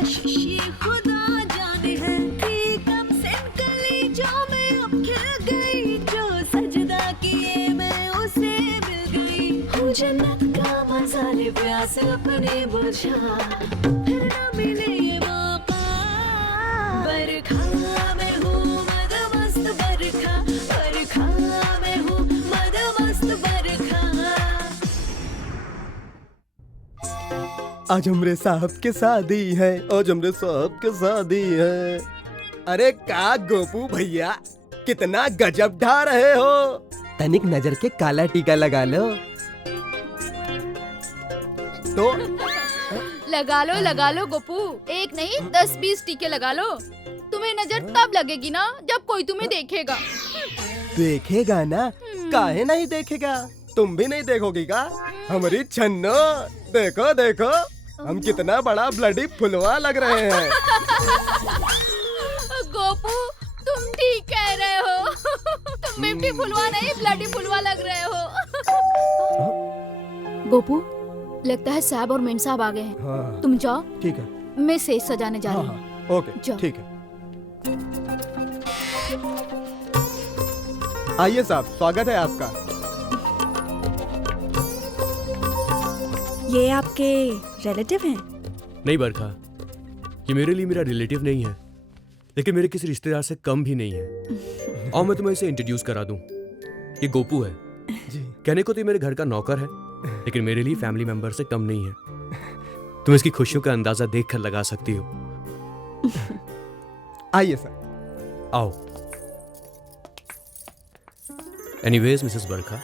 कशिशि खुदा जाने है कि कब से गली जो मैं अब खिल गई, जो सजदा किए मैं उसे मिल गई हूँ। जन्नत का मजा ले प्यास अपने बुझा, फिर न मिले ये मौका। बरखा मैं हूँ मदमस्त बरखा, बरखा मैं हूँ मदमस्त बरखा। आज हमरे साहब के शादी है, आज हमरे साहब के शादी है। अरे का गोपू भैया, कितना गजब ढा रहे हो। तनिक नजर के काला टीका लगा लो तो। लगा लो गोपू, एक नहीं 10-20 टीके लगा लो। तुम्हें नजर तब लगेगी ना जब कोई तुम्हें देखेगा। देखेगा ना, काहे नहीं देखेगा। तुम भी नहीं देखोगी का? हमारी छन्नो देखो देखो, हम कितना बड़ा ब्लडी फुलवा लग रहे हैं। गोपू तुम ठीक कह रहे हो। तुम बिम्टी फुलवा नहीं ब्लडी फुलवा लग रहे हो। गोपू लगता है साहब और मेन साहब आ गए हैं। हाँ, तुम जाओ, ठीक है। मैं सेज सजाने जा रही हूँ। हाँ, ओके जाओ। ठीक है। आइए साहब, स्वागत है आपका। ये आपके रिलेटिव हैं? नहीं बरखा, ये मेरे लिए मेरा रिलेटिव नहीं है, लेकिन मेरे किसी रिश्तेदार से कम भी नहीं है। और मैं तुम्हें इसे इंट्रोड्यूस करा दूं। ये गोपू है। जी। कहने को तो ये मेरे घर का नौकर है, लेकिन मेरे लिए फैमिली मेंबर से कम नहीं है। तुम इसकी खुशियों का अंदाजा देखकर लगा सकती हो। आइए सर। आओ। एनीवेज मिसेस बरखा,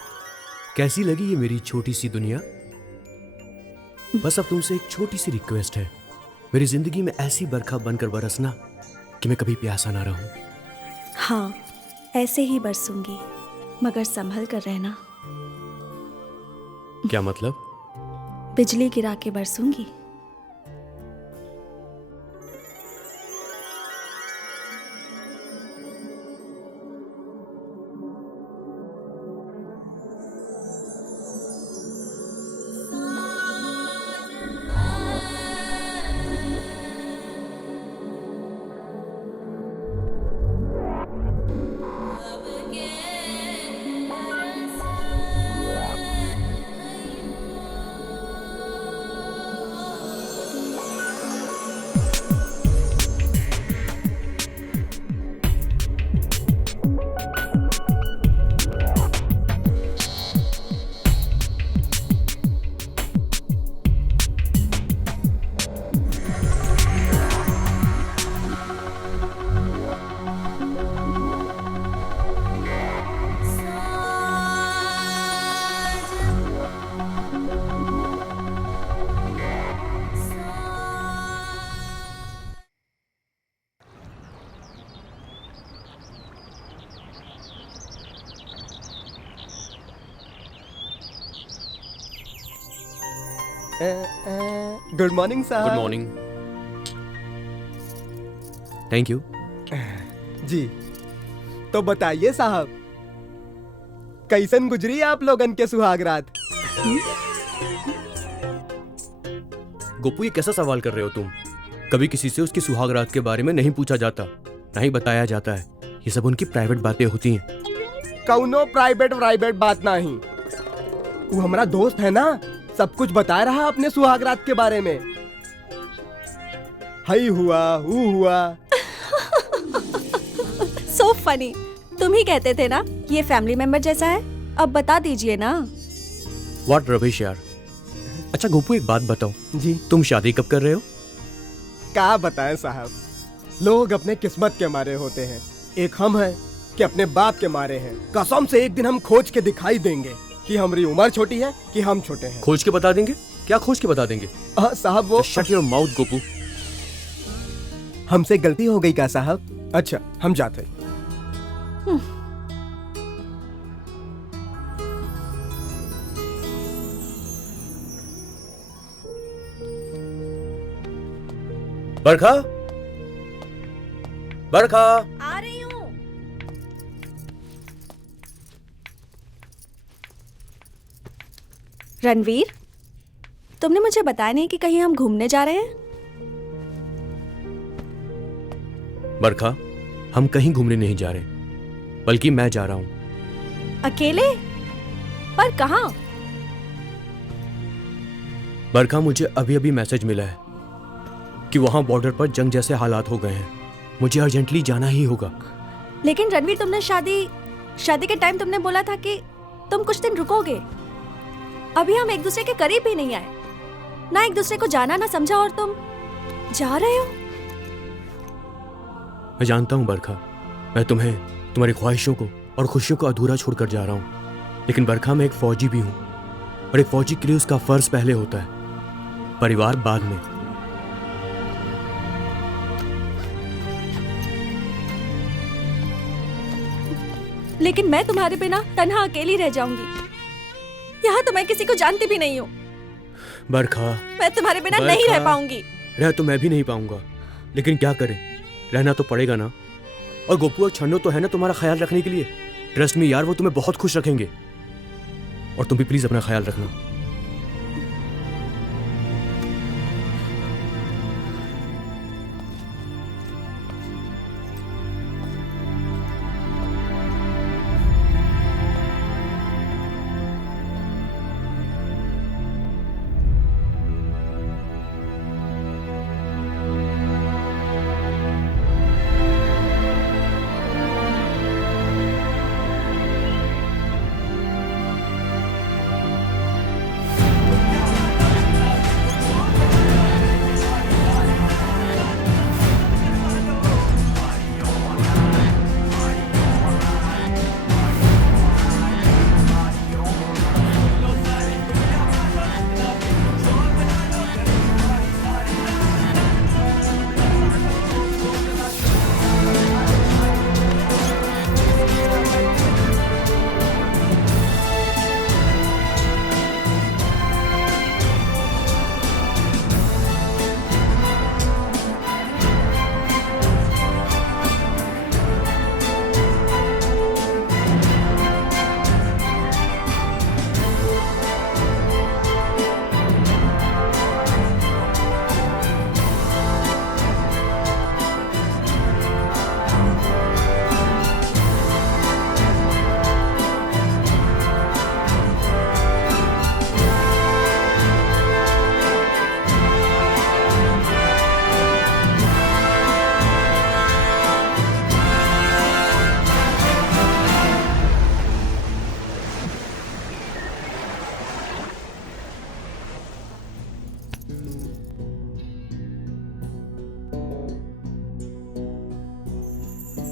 कैसी लगी ये मेरी छोटी सी दुनिया? बस अब तुमसे एक छोटी सी रिक्वेस्ट है, मेरी जिंदगी में ऐसी बरखा बनकर बरसना कि मैं कभी प्यासा ना रहूं। हाँ, ऐसे ही बरसूंगी, मगर संभल कर रहना। क्या मतलब? बिजली गिरा के बरसूंगी। गुड मॉर्निंग साहब। Good morning. Thank you. जी, तो बताइए साहब, कैसन गुजरी आप लोगन के सुहाग रात? गोपू, ये कैसा सवाल कर रहे हो तुम? कभी किसी से उसकी सुहाग रात के बारे में नहीं पूछा जाता, ना ही बताया जाता है। ये सब उनकी प्राइवेट बातें होती हैं। कौनो प्राइवेट बात नहीं। वो हमारा दोस्त है ना, सब कुछ बता रहा अपने सुहाग रात के बारे में। हई हुआ, हू हुआ। So funny. तुम ही कहते थे ना ये फैमिली मेंबर जैसा है, अब बता दीजिए ना। व्हाट रविश यार। अच्छा गोपू, एक बात बताओ जी। तुम शादी कब कर रहे हो? क्या बताएं साहब, लोग अपने किस्मत के मारे होते हैं। एक हम हैं कि अपने बाप के मारे हैं। कसम से एक दिन हम खोज के दिखाई देंगे कि हमारी उम्र छोटी है कि हम छोटे हैं। खोज के बता देंगे? क्या खोज के बता देंगे? साहब वो शट योर माउथ गोपू। हमसे गलती हो गई क्या साहब? अच्छा, हम जाते हैं। बरखा, बरखा। आ रही हूँ। रणवीर, तुमने मुझे बताया नहीं कि कहीं हम घूमने जा रहे हैं? बरखा, हम कहीं घूमने नहीं जा रहे, बल्कि मैं जा रहा हूं। अकेले? पर कहाँ? बरखा, मुझे अभी अभी मैसेज मिला है कि वहां बॉर्डर पर जंग जैसे हालात हो गए हैं। मुझे अर्जेंटली जाना ही होगा। लेकिन रणवीर, तुमने शादी के टाइम तुमने बोला था कि तुम कुछ दिन रुकोगे। अभी हम एक दूसरे के करीब भी नहीं आए, ना एक दूसरे को जाना ना समझा, और तुम जा रहे हो। मैं जानता हूं बरखा, मैं तुम्हें, तुम्हारी ख्वाहिशों को और खुशियों को अधूरा छोड़कर जा रहा हूं। लेकिन बरखा, मैं एक फौजी भी हूं, और एक फौजी के लिए उसका फर्ज पहले होता है, परिवार बाद में। लेकिन मैं तुम्हारे बिना तन्हा अकेली रह जाऊंगी। यहाँ तो मैं किसी को जानती भी नहीं हूँ। बरखा, मैं तुम्हारे बिना नहीं रह पाऊंगी। रह तो मैं भी नहीं पाऊंगा, लेकिन क्या करें, रहना तो पड़ेगा ना। और गोपू और छन्नो तो है ना तुम्हारा ख्याल रखने के लिए। ट्रस्ट में यार, वो तुम्हें बहुत खुश रखेंगे। और तुम भी प्लीज अपना ख्याल रखना।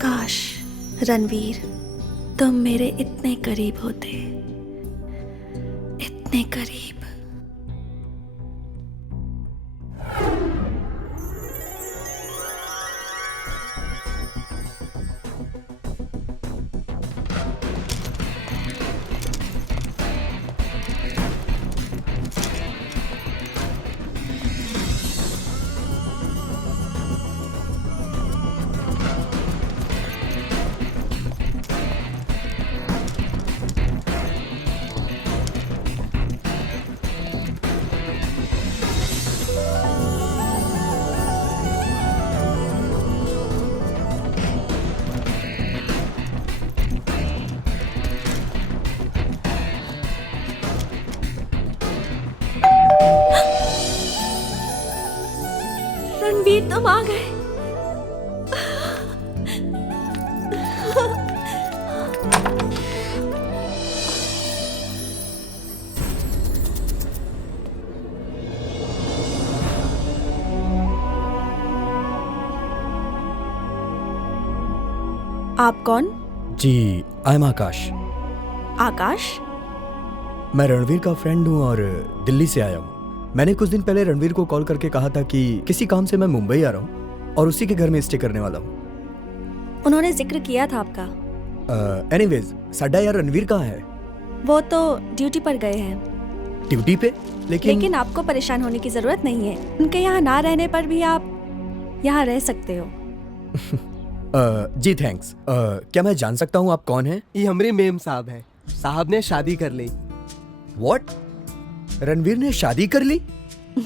काश रणवीर, तुम मेरे इतने करीब होते, इतने करीब। रणवीर, तुम आ गए। आप कौन? जी, आई एम आकाश। आकाश? मैं रणवीर का फ्रेंड हूँ और दिल्ली से आया हूँ। मैंने कुछ दिन पहले रणवीर को कॉल करके कहा था कि किसी काम से मैं मुंबई आ रहा हूँ और उसी के घर में स्टे करने वाला हूँ। उन्होंने जिक्र किया था आपका। एनीवेज, साडा यार रणवीर कहाँ है? वो तो ड्यूटी पर गए हैं। ड्यूटी पे? लेकिन आपको परेशान होने की जरूरत नहीं है। उनके यहाँ ना रहने पर भी आप यहाँ रह सकते हो। जी थैंक्स। क्या मैं जान सकता हूँ आप कौन हैं? ये हमारे मेम साहब हैं। साहब ने शादी कर ली। व्हाट? रणवीर ने शादी कर ली?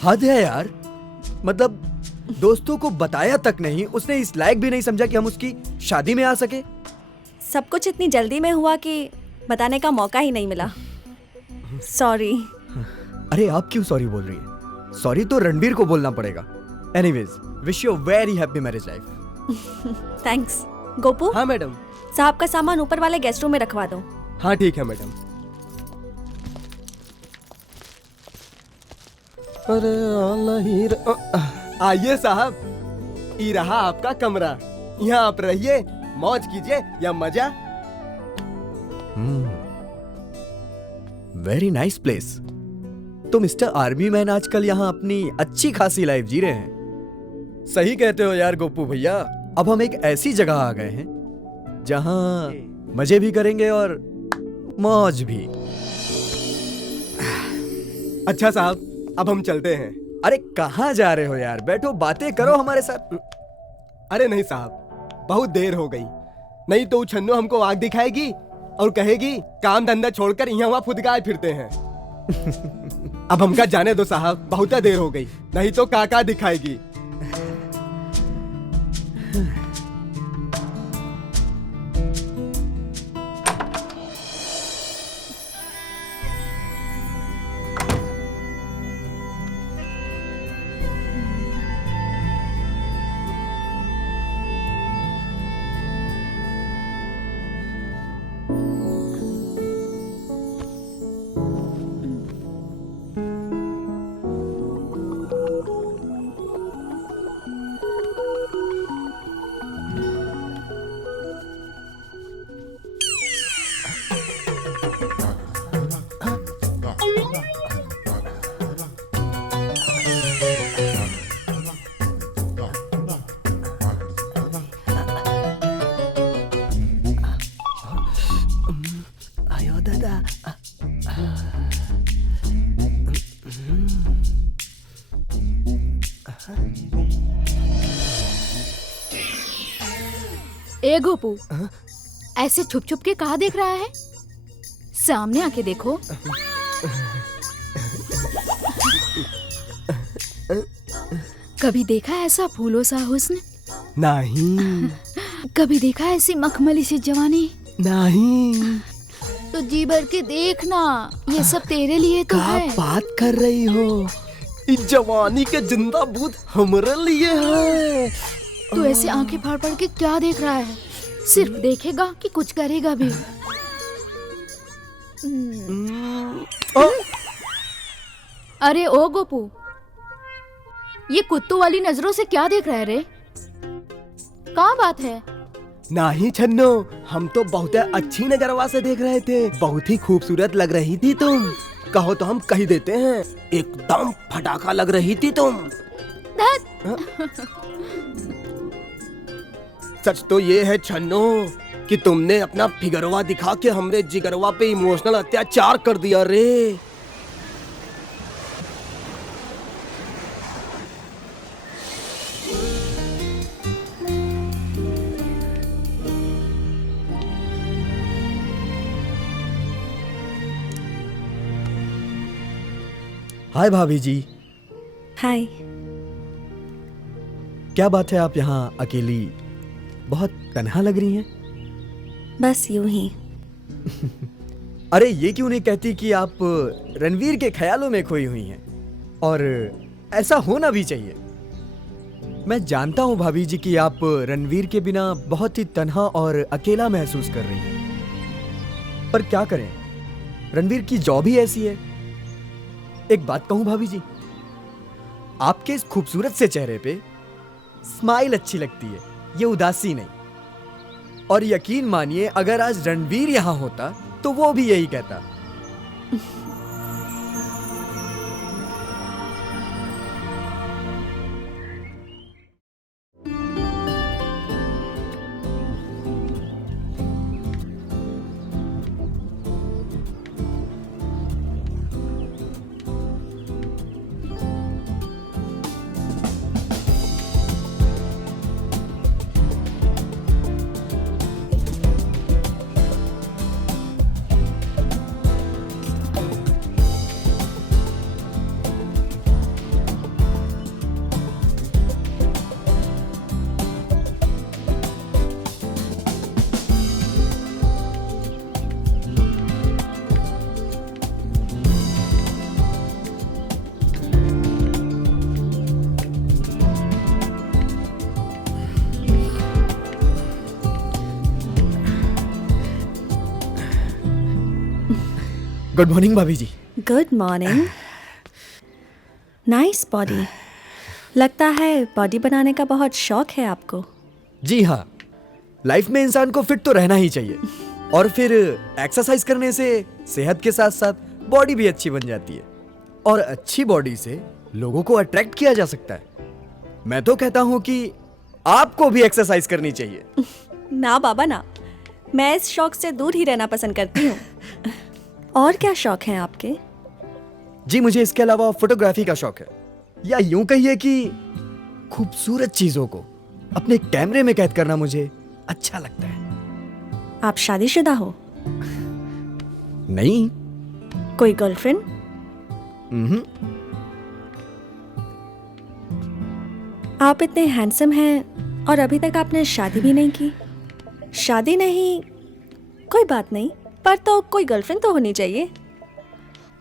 हद है यार। मतलब दोस्तों को बताया तक नहीं, उसने इस लायक भी नहीं समझा कि हम उसकी शादी में आ सके। सब कुछ इतनी जल्दी में हुआ कि बताने का मौका ही नहीं मिला। सॉरी। अरे आप क्यों सॉरी बोल रही हैं? सॉरी तो रणबीर को बोलना पड़ेगा। Anyways, wish you very happy marriage life. Thanks. Gopu, हाँ मैडम। साहब का सामान ऊपर वाले गेस्ट रूम में रखवा दो। हाँ ठीक है मैडम। अरे आइए साहब, ये रहा आपका कमरा। यहाँ आप रहिए, मौज कीजिए या मजा। Very nice place. तो मिस्टर आर्मी मैन आजकल यहाँ अपनी अच्छी खासी लाइफ जी रहे हैं। सही कहते हो यार गोपू भैया। अब हम एक ऐसी जगह आ गए हैं जहाँ मजे भी करेंगे और मौज भी। अच्छा साहब, अब हम चलते हैं। अरे कहाँ जा रहे हो यार? बैठो, बातें करो हमारे साथ। अरे नहीं साहब, बहुत देर हो गई। नहीं तो छन्नू हमको आग दिखाएगी और कहेगी काम धंधा छोड़कर यहाँ वहाँ फुदकाए फिरते हैं। अब हमका जाने दो साहब, बहुत देर हो गई। नहीं तो काका दिखाएगी। आयो दादा। ए गोपू, ऐसे छुप छुप के कहाँ देख रहा है? सामने आके देखो। कभी देखा ऐसा फूलों सा हुस्न? नहीं कभी देखा ऐसी मखमली सी जवानी? नहीं। तो जी भर के देखना, ये सब तेरे लिए तो क्या है। बात कर रही हो? इस जवानी के जिंदा बूथ हमारे लिए है। तू ऐसे आंखें फाड़ फाड़ के क्या देख रहा है? सिर्फ देखेगा कि कुछ करेगा भी? अरे ओ गोपू, ये कुत्तों वाली नजरों से क्या देख रहा है रे? क्या बात है? नहीं छन्नो, हम तो बहुत अच्छी नजरवा से देख रहे थे। बहुत ही खूबसूरत लग रही थी तुम। कहो तो हम कह देते हैं, एकदम फटाका लग रही थी तुम। सच तो ये है छन्नो कि तुमने अपना फिगरवा दिखा के हमरे जिगरवा पे इमोशनल अत्याचार कर दिया रे। हाय भाभी जी। हाय। क्या बात है, आप यहाँ अकेली बहुत तन्हा लग रही हैं? बस यूं ही। अरे ये क्यों नहीं कहती कि आप रणवीर के ख्यालों में खोई हुई हैं? और ऐसा होना भी चाहिए। मैं जानता हूं भाभी जी कि आप रणवीर के बिना बहुत ही तन्हा और अकेला महसूस कर रही हैं। पर क्या करें, रणवीर की जॉब ही ऐसी है। एक बात कहूं भाभी जी, आपके इस खूबसूरत से चेहरे पे स्माइल अच्छी लगती है, ये उदासी नहीं। और यकीन मानिए, अगर आज रणवीर यहां होता तो वो भी यही कहता। गुड मॉर्निंग भाभी जी। Good morning. Nice body. लगता है बॉडी बनाने का बहुत शौक है आपको। जी हाँ, लाइफ में इंसान को फिट तो रहना ही चाहिए और फिर एक्सरसाइज करने से सेहत के साथ साथ बॉडी भी अच्छी बन जाती है और अच्छी बॉडी से लोगों को अट्रैक्ट किया जा सकता है। मैं तो कहता हूँ कि आपको भी एक्सरसाइज करनी चाहिए। ना बाबा ना, मैं इस शौक से दूर ही रहना पसंद करती हूँ। और क्या शौक हैं आपके? जी मुझे इसके अलावा फोटोग्राफी का शौक है, या यूं कहिए कि खूबसूरत चीजों को अपने कैमरे में कैद करना मुझे अच्छा लगता है। आप शादीशुदा हो? नहीं। कोई गर्लफ्रेंड? आप इतने हैंडसम हैं और अभी तक आपने शादी भी नहीं की। शादी नहीं, कोई बात नहीं, पर तो कोई गर्लफ्रेंड तो होनी चाहिए।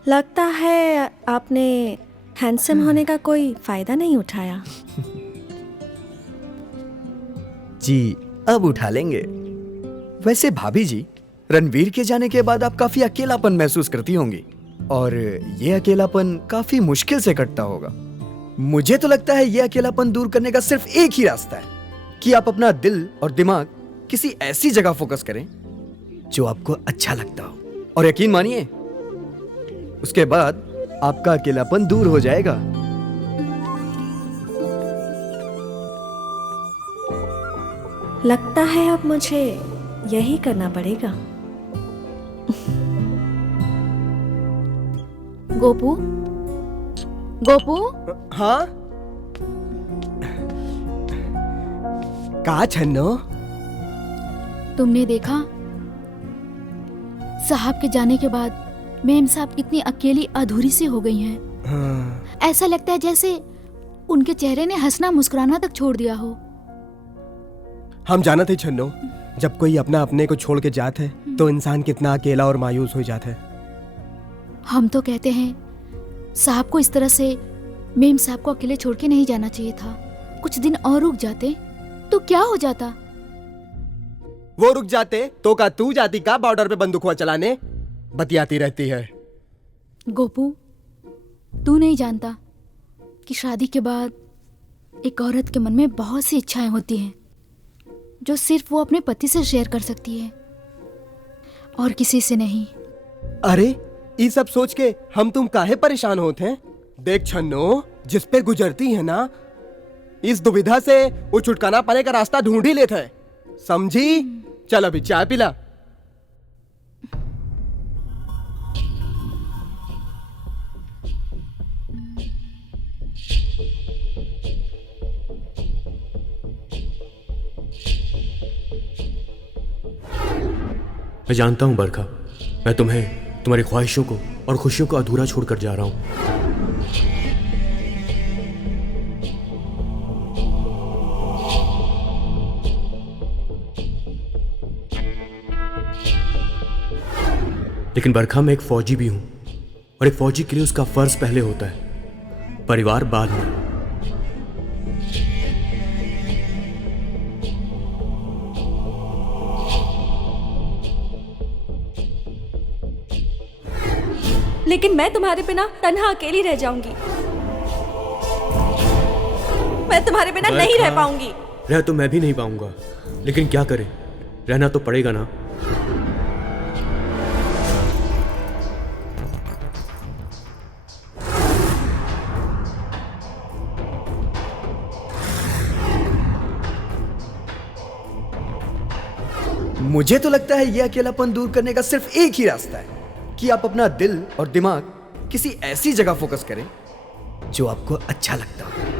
लगता है आपने हैंडसम होने का कोई फायदा नहीं उठाया। जी अब उठा लेंगे। वैसे भाभी जी, रणवीर के जाने के बाद आप काफी अकेलापन महसूस करती होंगी और ये अकेलापन काफी मुश्किल से कटता होगा। मुझे तो लगता है ये अकेलापन दूर करने का सिर्फ एक ही रास्ता है कि आप अपना दिल और दिमाग किसी ऐसी जगह फोकस करें जो आपको अच्छा लगता हो, और यकीन मानिए उसके बाद आपका अकेलापन दूर हो जाएगा। लगता है अब मुझे यही करना पड़ेगा। गोपू, गोपू, हाँ का छन्नो? तुमने देखा साहब के जाने के बाद मेम साहब कितनी अकेली अधूरी सी हो गई हैं। हाँ। ऐसा लगता है जैसे उनके चेहरे ने हंसना मुस्कुराना तक छोड़ दिया हो। हम जाना थे छन्नो, जब कोई अपना अपने को छोड़ के जाता है तो इंसान कितना अकेला और मायूस हो जाता है। हम तो कहते हैं साहब को इस तरह से मेम साहब को अकेले छोड़ के नहीं जाना चाहिए था। कुछ दिन और रुक जाते तो क्या हो जाता? वो रुक जाते तो का तू जाती का बॉर्डर पे बंदूक चलाने? बतियाती रहती है। गोपू, तू नहीं जानता कि शादी के बाद एक औरत के मन में बहुत सी इच्छाएं होती हैं जो सिर्फ वो अपने पति से शेयर कर सकती है और किसी से नहीं। अरे ये सब सोच के हम तुम काहे परेशान होते हैं? देख छन्नो, जिस पे गुजरती है ना, इस दुविधा से वो छुटकारा पाने का रास्ता ढूंढ ही लेता है, समझी? चल अभी चाय पिला। मैं जानता हूं बरखा, मैं तुम्हें, तुम्हारी ख्वाहिशों को और खुशियों को अधूरा छोड़कर जा रहा हूं। लेकिन बरखा, मैं एक फौजी भी हूं और एक फौजी के लिए उसका फर्ज पहले होता है, परिवार बाद में। लेकिन मैं तुम्हारे बिना तन्हा अकेली रह जाऊंगी। मैं तुम्हारे बिना नहीं रह पाऊंगी। रह तो मैं भी नहीं पाऊंगा, लेकिन क्या करें, रहना तो पड़ेगा ना। मुझे तो लगता है यह अकेलापन दूर करने का सिर्फ एक ही रास्ता है कि आप अपना दिल और दिमाग किसी ऐसी जगह फोकस करें जो आपको अच्छा लगता हो।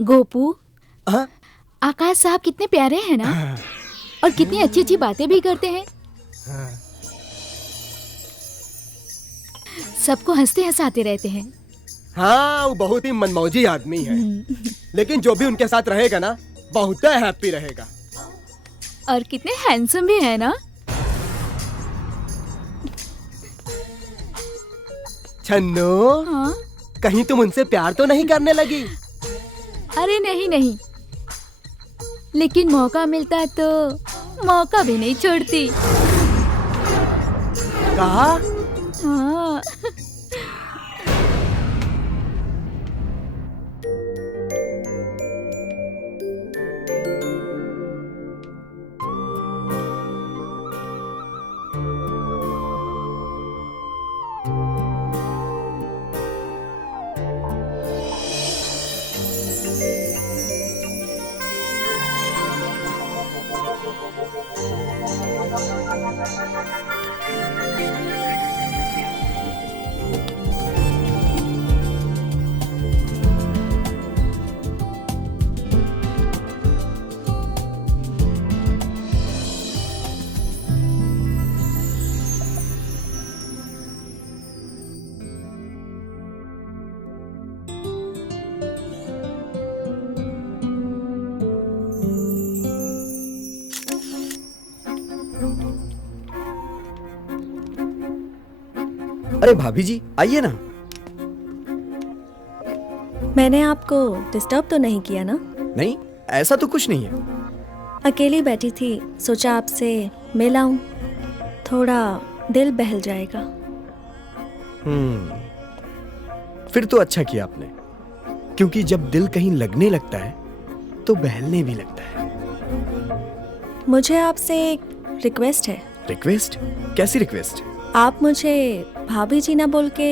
गोपू, हाँ? आकाश साहब कितने प्यारे हैं ना, और कितनी अच्छी अच्छी बातें भी करते हैं। सबको हंसते हंसाते रहते हैं। हाँ, वो बहुत ही मनमौजी आदमी है। लेकिन जो भी उनके साथ रहेगा ना, बहुत हैप्पी रहेगा। और कितने हैंडसम भी है ना। छन्नू, हाँ? कहीं तुम उनसे प्यार तो नहीं करने लगी? अरे नहीं नहीं, लेकिन मौका मिलता तो मौका भी नहीं छोड़ती। कहा? हाँ। अरे भाभी जी, आइए ना। मैंने आपको डिस्टर्ब तो नहीं किया ना? नहीं, ऐसा तो कुछ नहीं है। अकेली बैठी थी, सोचा आपसे मिल आऊं, थोड़ा दिल बहल जाएगा। फिर तो अच्छा किया आपने। क्योंकि जब दिल कहीं लगने लगता है तो बहलने भी लगता है। मुझे आपसे एक रिक्वेस्ट है। रिक्वेस्ट? कैसी रिक्वेस्ट? आप मुझे भाभी जी ना बोल के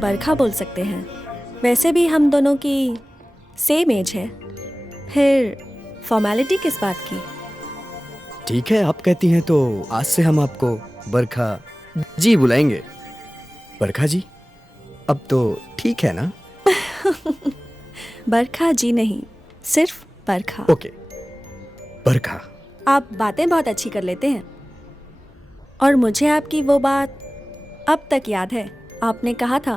बरखा बोल सकते हैं। वैसे भी हम दोनों की सेम एज है, फिर फॉर्मेलिटी किस बात की। ठीक है, आप कहती हैं तो आज से हम आपको बरखा जी बुलाएंगे। बरखा जी, अब तो ठीक है ना? बरखा जी नहीं, सिर्फ बरखा। ओके, बरखा। आप बातें बहुत अच्छी कर लेते हैं और मुझे आपकी वो बात अब तक याद है। आपने कहा था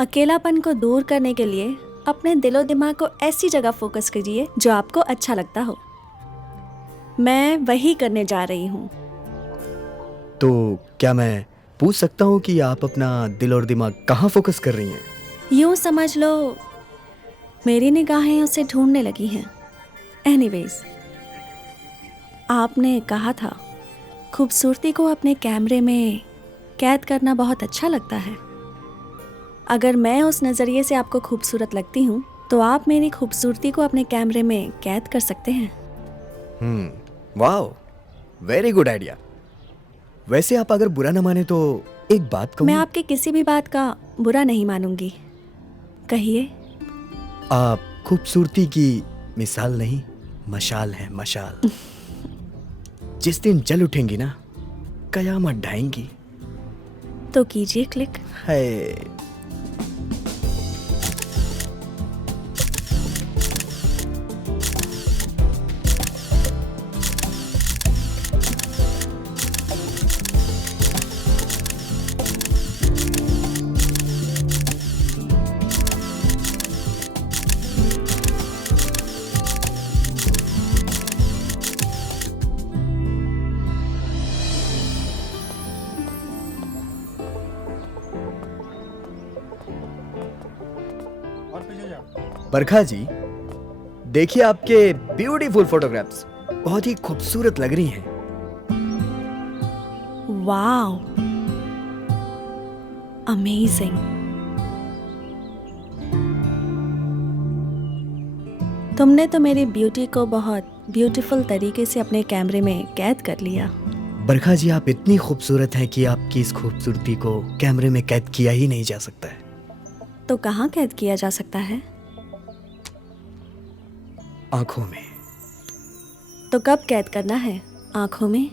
अकेलापन को दूर करने के लिए अपने दिलो दिमाग को ऐसी जगह फोकस कीजिए जो आपको अच्छा लगता हो। मैं वही करने जा रही हूँ। तो क्या मैं पूछ सकता हूँ कि आप अपना दिल और दिमाग कहाँ फोकस कर रही हैं? यूँ समझ लो मेरी निगाहें उसे ढूंढने लगी हैं। एनीवेज, आपने कहा था खूबसूरती को अपने कैमरे में कैद करना बहुत अच्छा लगता है। अगर मैं उस नज़रिए से आपको खूबसूरत लगती हूँ तो आप मेरी खूबसूरती को अपने कैमरे में कैद कर सकते हैं। Wow, very good idea. वैसे आप अगर बुरा ना माने तो एक बात कहूँ? मैं आपकी किसी भी बात का बुरा नहीं मानूंगी। कहिए। आप खूबसूरती की मिसाल नहीं, मशाल है, मशाल। जिस दिन जल उठेंगी ना, कयामत ढाएंगी। तो कीजिए क्लिक। है। बरखा जी, देखिए आपके ब्यूटीफुल फोटोग्राफ्स बहुत ही खूबसूरत लग रही हैं। Wow, amazing. तुमने तो मेरी ब्यूटी को बहुत ब्यूटीफुल तरीके से अपने कैमरे में कैद कर लिया। बरखा जी, आप इतनी खूबसूरत हैं कि आपकी इस खूबसूरती को कैमरे में कैद किया ही नहीं जा सकता है। तो कहाँ कैद किया जा सकता है? आंखों में। तो कब कैद करना है? आंखों में?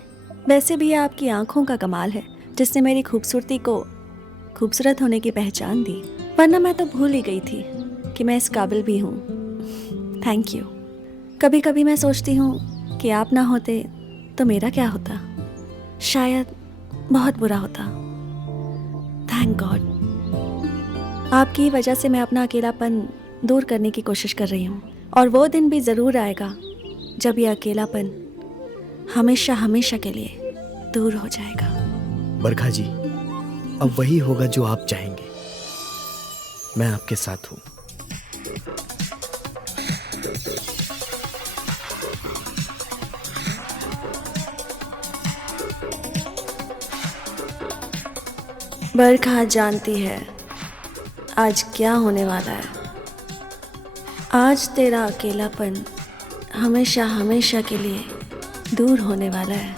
वैसे भी आपकी आंखों का कमाल है जिसने मेरी खूबसूरती को खूबसूरत होने की पहचान दी, वरना मैं तो भूल ही गई थी कि मैं इस काबिल भी हूँ। Thank you. कभी कभी मैं सोचती हूँ कि आप ना होते तो मेरा क्या होता। शायद बहुत बुरा होता। थैंक गॉड, आपकी वजह से मैं अपना अकेलापन दूर करने की कोशिश कर रही हूँ। और वो दिन भी ज़रूर आएगा जब ये अकेलापन हमेशा हमेशा के लिए दूर हो जाएगा। बरखा जी, अब वही होगा जो आप चाहेंगे। मैं आपके साथ हूँ। बरखा जानती है आज क्या होने वाला है। आज तेरा अकेलापन हमेशा हमेशा के लिए दूर होने वाला है।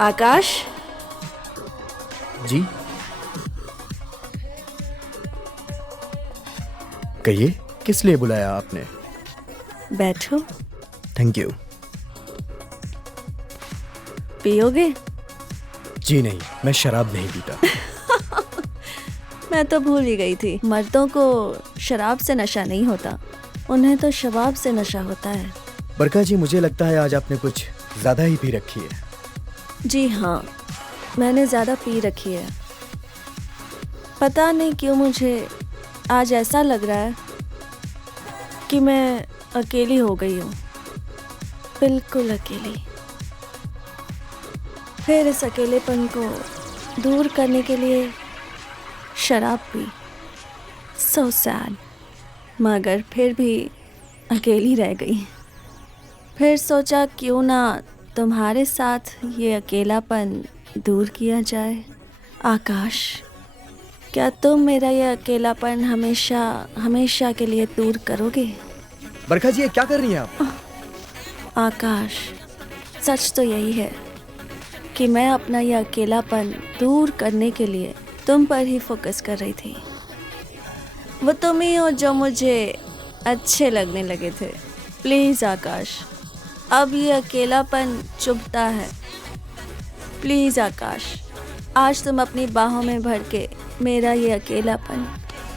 आकाश जी, कहिए, किस लिए बुलाया आपने? बैठो। Thank you. पियोगे? जी नहीं, मैं शराब नहीं पीता। मैं तो भूल ही गई थी, मर्दों को शराब से नशा नहीं होता, उन्हें तो शबाब से नशा होता है। बरखा जी, मुझे लगता है आज आपने कुछ ज्यादा ही पी रखी है। जी हाँ, मैंने ज़्यादा पी रखी है। पता नहीं क्यों मुझे आज ऐसा लग रहा है कि मैं अकेली हो गई हूँ, बिल्कुल अकेली। फिर इस अकेलेपन को दूर करने के लिए शराब पी। So sad. मगर फिर भी अकेली रह गई। फिर सोचा क्यों ना तुम्हारे साथ ये अकेलापन दूर किया जाए। आकाश, क्या तुम मेरा ये अकेलापन हमेशा हमेशा के लिए दूर करोगे? बरखा जी, ये क्या कर रही हैं आप? आकाश, सच तो यही है कि मैं अपना ये अकेलापन दूर करने के लिए तुम पर ही फोकस कर रही थी। वो तुम ही हो जो मुझे अच्छे लगने लगे थे। प्लीज़ आकाश, अब ये अकेलापन चुभता है। प्लीज़ आकाश, आज तुम अपनी बाहों में भर के मेरा ये अकेलापन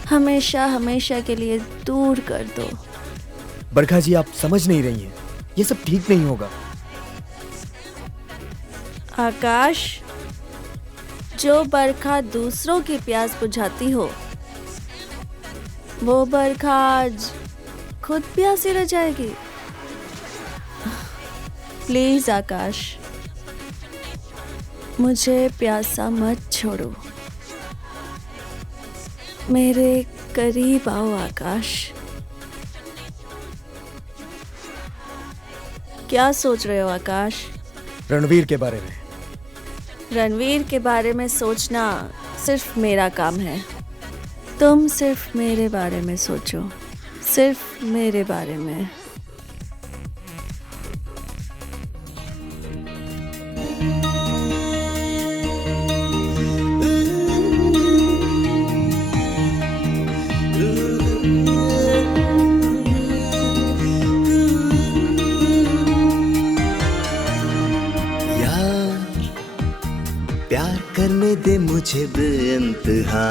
हमेशा हमेशा के लिए दूर कर दो। बरखा जी, आप समझ नहीं रही हैं, ये सब ठीक नहीं होगा। आकाश, जो बरखा दूसरों की प्यास बुझाती हो, वो बरखा आज खुद प्यासी रह जाएगी। प्लीज आकाश, मुझे प्यासा मत छोड़ो। मेरे करीब आओ आकाश। क्या सोच रहे हो आकाश? रणवीर के बारे में। रणवीर के बारे में सोचना सिर्फ मेरा काम है। तुम सिर्फ मेरे बारे में सोचो, सिर्फ मेरे बारे में। प्यार करने दे मुझे बेइंतहा,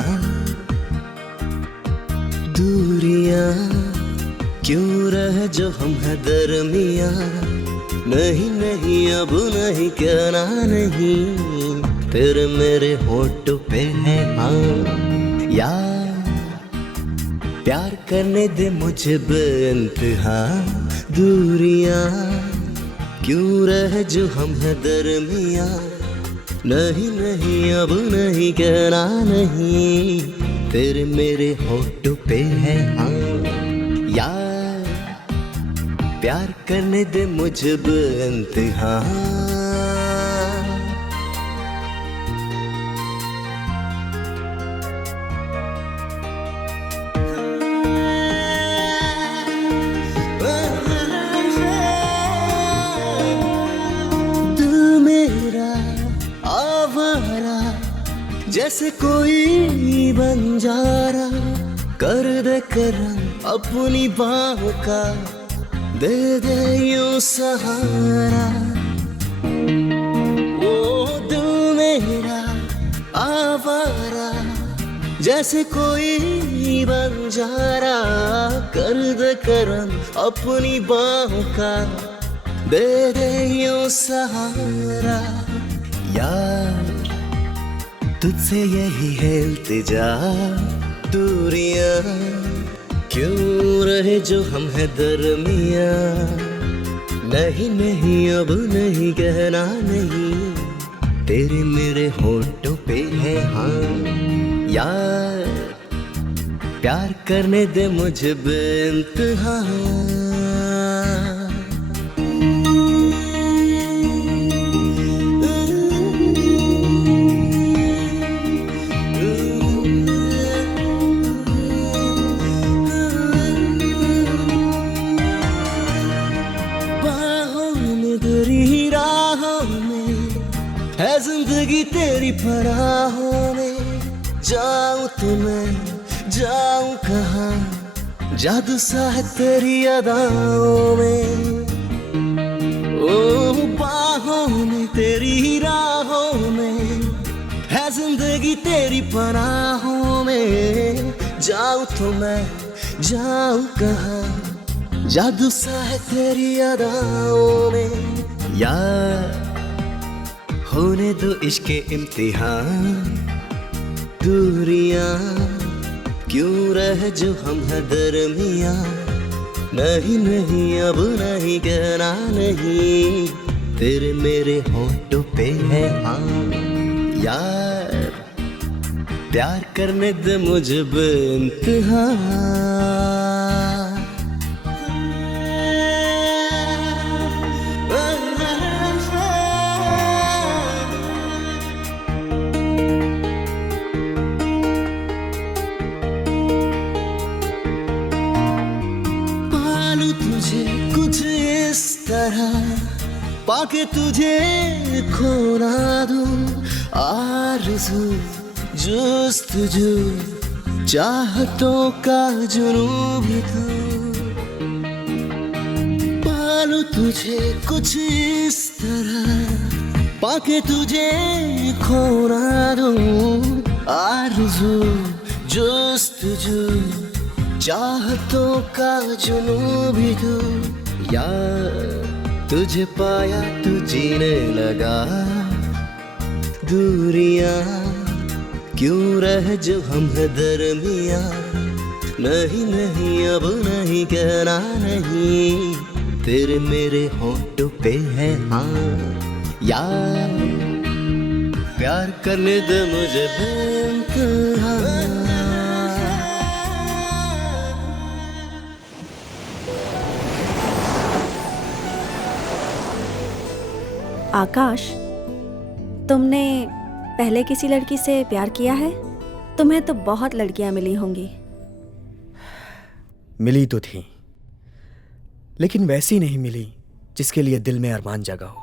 दूरियां क्यों रह जो हम है दरमिया। नहीं नहीं अब नहीं कहना नहीं, तेरे मेरे होठों पे है हाँ। यार प्यार करने दे मुझे बेइंतहा, दूरियां क्यों रह जो हम है दरमिया। नहीं नहीं अब नहीं कहना नहीं, तेरे मेरे होठों पे है हाँ। यार प्यार करने दे मुझे बेइंतहा। जैसे कोई बंजारा, कर दे करम अपनी बाहों का, दे दे यूं सहारा। ओ दिल मेरा आवारा, जैसे कोई बंजारा, कर दे करम अपनी बाहों का, दे दे यूं सहारा। यार तुझसे यही है इल्तिजा, दूरियां क्यों रहे जो हम है दरमिया। नहीं नहीं अब नहीं कहना नहीं, तेरे मेरे होठों पे है हाँ। यार प्यार करने दे मुझे बेइंतहा। है जिंदगी तेरी पराहों में, जाऊं तो मैं जाऊं कहाँ, जादू सा है तेरी अदाओं में। ओ बाहों में तेरी राहों में, है जिंदगी तेरी पनाहों में, जाऊं तो मैं जाऊं कहाँ, जादू सा है तेरी अदाओं में। यार होने दो इश्क के इम्तिहान, दूरियां क्यों रह जो हम है दरमिया। नहीं नहीं अब नहीं कहना नहीं, तेरे मेरे होठों पे है हाँ। यार प्यार करने दे मुझे बेइंतहा। पाके तुझे खोना दूं, आरज़ू जुस्तजू चाहतों का जुनून भी तू, पालूं तुझे कुछ इस तरह पाके तुझे खोना दूं, आरज़ू जुस्तजू चाहतों का जुनून भी तू, यार तुझे पाया तू जीने लगा, दूरियां क्यों रह जो हम है दरमियां, नहीं नहीं अब नहीं कहना नहीं, तेरे मेरे होंठों पे है हाँ, यार प्यार करने दे मुझे बेइंतहा। आकाश, तुमने पहले किसी लड़की से प्यार किया है? तुम्हें तो बहुत लड़कियां मिली होंगी। मिली तो थी, लेकिन वैसी नहीं मिली जिसके लिए दिल में अरमान जगा हो।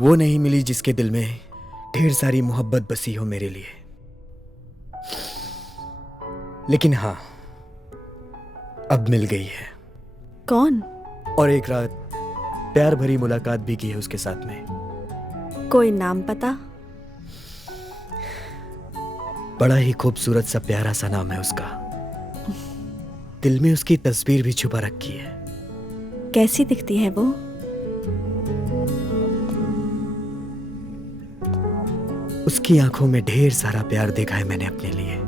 वो नहीं मिली जिसके दिल में ढेर सारी मोहब्बत बसी हो मेरे लिए। लेकिन हाँ, अब मिल गई है। कौन? और एक रात प्यार भरी मुलाकात भी की है उसके साथ में। कोई नाम पता? बड़ा ही खूबसूरत सा प्यारा सा नाम है उसका। दिल में उसकी तस्वीर भी छुपा रखी है। कैसी दिखती है वो? उसकी आंखों में ढेर सारा प्यार देखा है मैंने अपने लिए।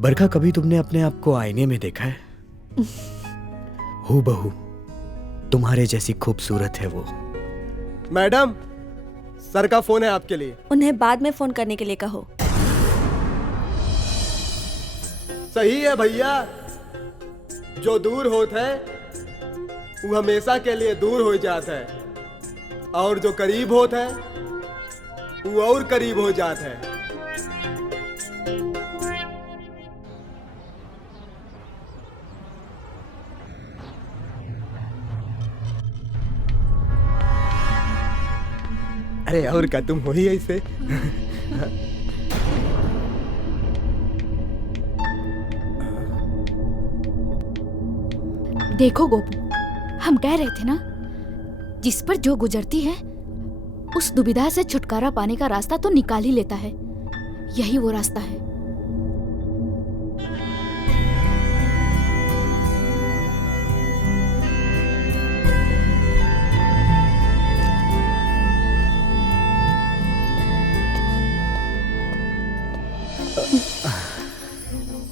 बरखा, कभी तुमने अपने आप को आईने में देखा है? हूबहू तुम्हारे जैसी खूबसूरत है वो। मैडम, सर का फोन है आपके लिए। उन्हें बाद में फोन करने के लिए कहो। सही है भैया, जो दूर होता है वो हमेशा के लिए दूर हो जाता है, और जो करीब होता है वो और करीब हो जाता है। अरे और क्या, तुम हो ही ऐसे। देखो गोपू, हम कह रहे थे ना, जिस पर जो गुजरती है उस दुविधा से छुटकारा पाने का रास्ता तो निकाल ही लेता है। यही वो रास्ता है।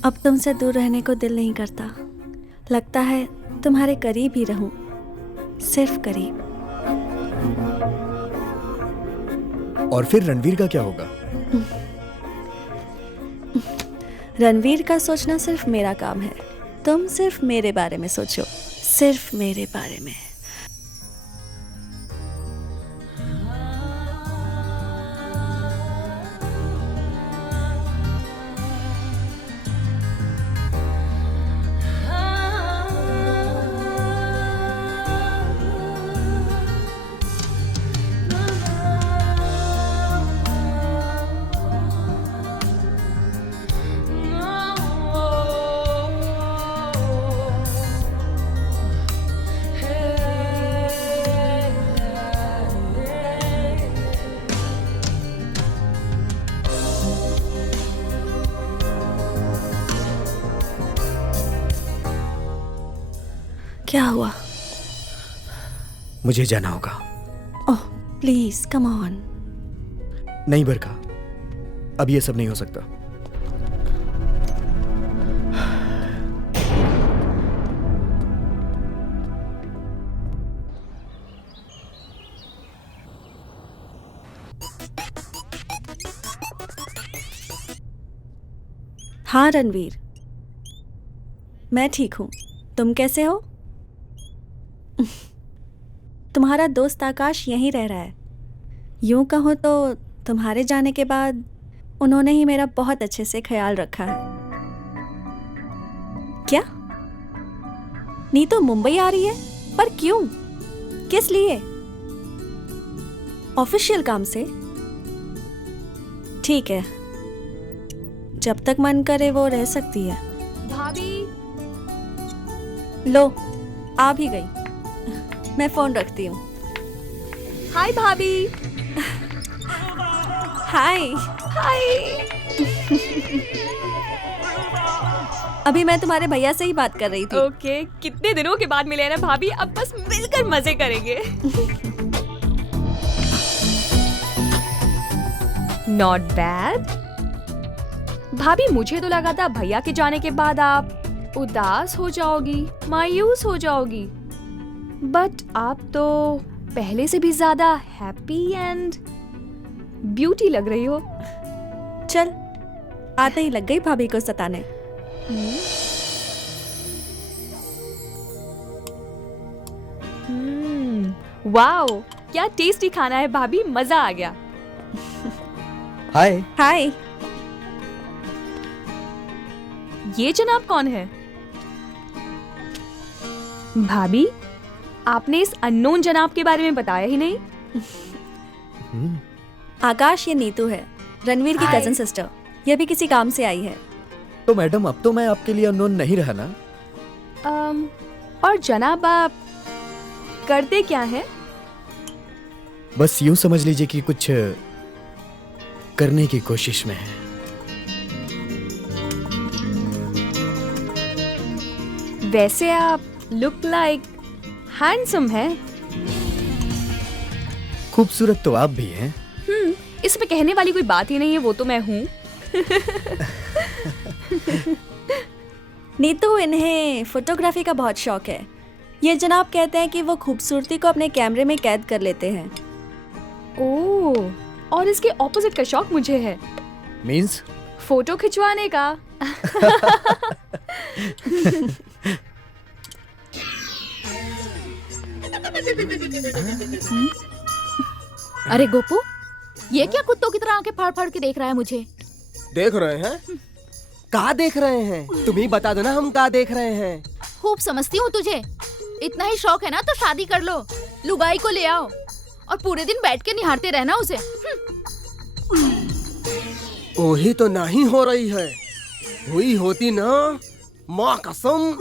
अब तुमसे दूर रहने को दिल नहीं करता। लगता है तुम्हारे करीब ही रहूं, सिर्फ करीब। और फिर रणवीर का क्या होगा? रणवीर का सोचना सिर्फ मेरा काम है। तुम सिर्फ मेरे बारे में सोचो, सिर्फ मेरे बारे में। क्या हुआ? मुझे जाना होगा। Oh please come on. नहीं बरखा, अब ये सब नहीं हो सकता। हाँ रणवीर, मैं ठीक हूँ। तुम कैसे हो? तुम्हारा दोस्त आकाश यहीं रह रहा है। यूं कहो तो तुम्हारे जाने के बाद उन्होंने ही मेरा बहुत अच्छे से ख्याल रखा है। क्या नीतू मुंबई आ रही है? पर क्यों? किस लिए? ऑफिशियल काम से? ठीक है, जब तक मन करे वो रह सकती है। भाभी लो, आ भी गई। मैं फोन रखती हूँ। हाय भाभी। हाय हाय। अभी मैं तुम्हारे भैया से ही बात कर रही थी। ओके, कितने दिनों के बाद मिले हैं ना भाभी, अब बस मिलकर मजे करेंगे। Not bad. भाभी मुझे तो लगा था भैया के जाने के बाद आप उदास हो जाओगी, मायूस हो जाओगी, बट आप तो पहले से भी ज्यादा हैप्पी एंड ब्यूटी लग रही हो। चल, आते ही लग गई भाभी को सताने। वाओ, क्या टेस्टी खाना है भाभी, मजा आ गया। हाय। हाय। ये जनाब कौन है? भाभी, आपने इस अननोन जनाब के बारे में बताया ही नहीं। आकाश, ये नीतू है, रणवीर की कजन सिस्टर। ये भी किसी काम से आई है। तो मैडम, अब तो मैं आपके लिए अननोन नहीं रहा ना? और जनाब आप करते क्या हैं? बस यूं समझ लीजिए कि कुछ करने की कोशिश में है। वैसे आप लुक लाइक हैंडसम हैं। खूबसूरत तो आप भी हैं। इसमें कहने वाली कोई बात ही नहीं है, वो तो मैं हूँ। नीतू, इन्हें फोटोग्राफी का बहुत शौक है। ये जनाब कहते हैं कि वो खूबसूरती को अपने कैमरे में कैद कर लेते हैं। ओह, और इसके ऑपोजिट का शौक मुझे है। मीन्स? फोटो खिंचवाने का। अरे गोपू, ये क्या कुत्तों की तरह आंखें फाड़ फाड़ के देख रहा है मुझे? देख रहे हैं? कहाँ देख रहे हैं? तुम ही बता दो ना, हम कहाँ देख रहे हैं। खूब समझती हूँ तुझे। इतना ही शौक है ना तो शादी कर लो, लुगाई को ले आओ और पूरे दिन बैठ के निहारते रहना उसे। वही तो नहीं हो रही है। हुई होती ना, माँ कसम।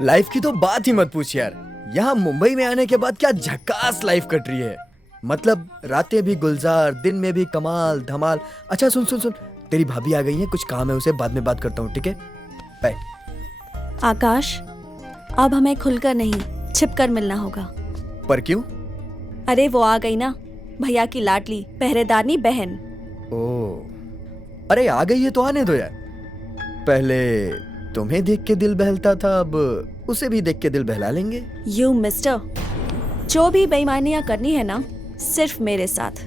लाइफ की तो बात ही मत पूछ यार। यहाँ मुंबई में आने के बाद क्या झकास लाइफ कट रही है। मतलब रातें भी गुलजार, दिन में भी कमाल धमाल। अच्छा सुन सुन सुन, तेरी भाभी आ गई है, कुछ काम है उसे, बाद में बात करता हूँ, ठीक है? बाय। आकाश, अब हमें खुलकर नहीं, छिपकर मिलना होगा। पर क्यों? अरे वो आ गई ना, भैया की लाडली पहरेदारनी बहन। ओ, अरे आ गई है तो आने दो यार। पहले तुम्हें देख के दिल बहलता था, अब उसे भी देख के दिल बहला लेंगे। यू मिस्टर, जो भी बेईमानियां करनी है ना, सिर्फ मेरे साथ।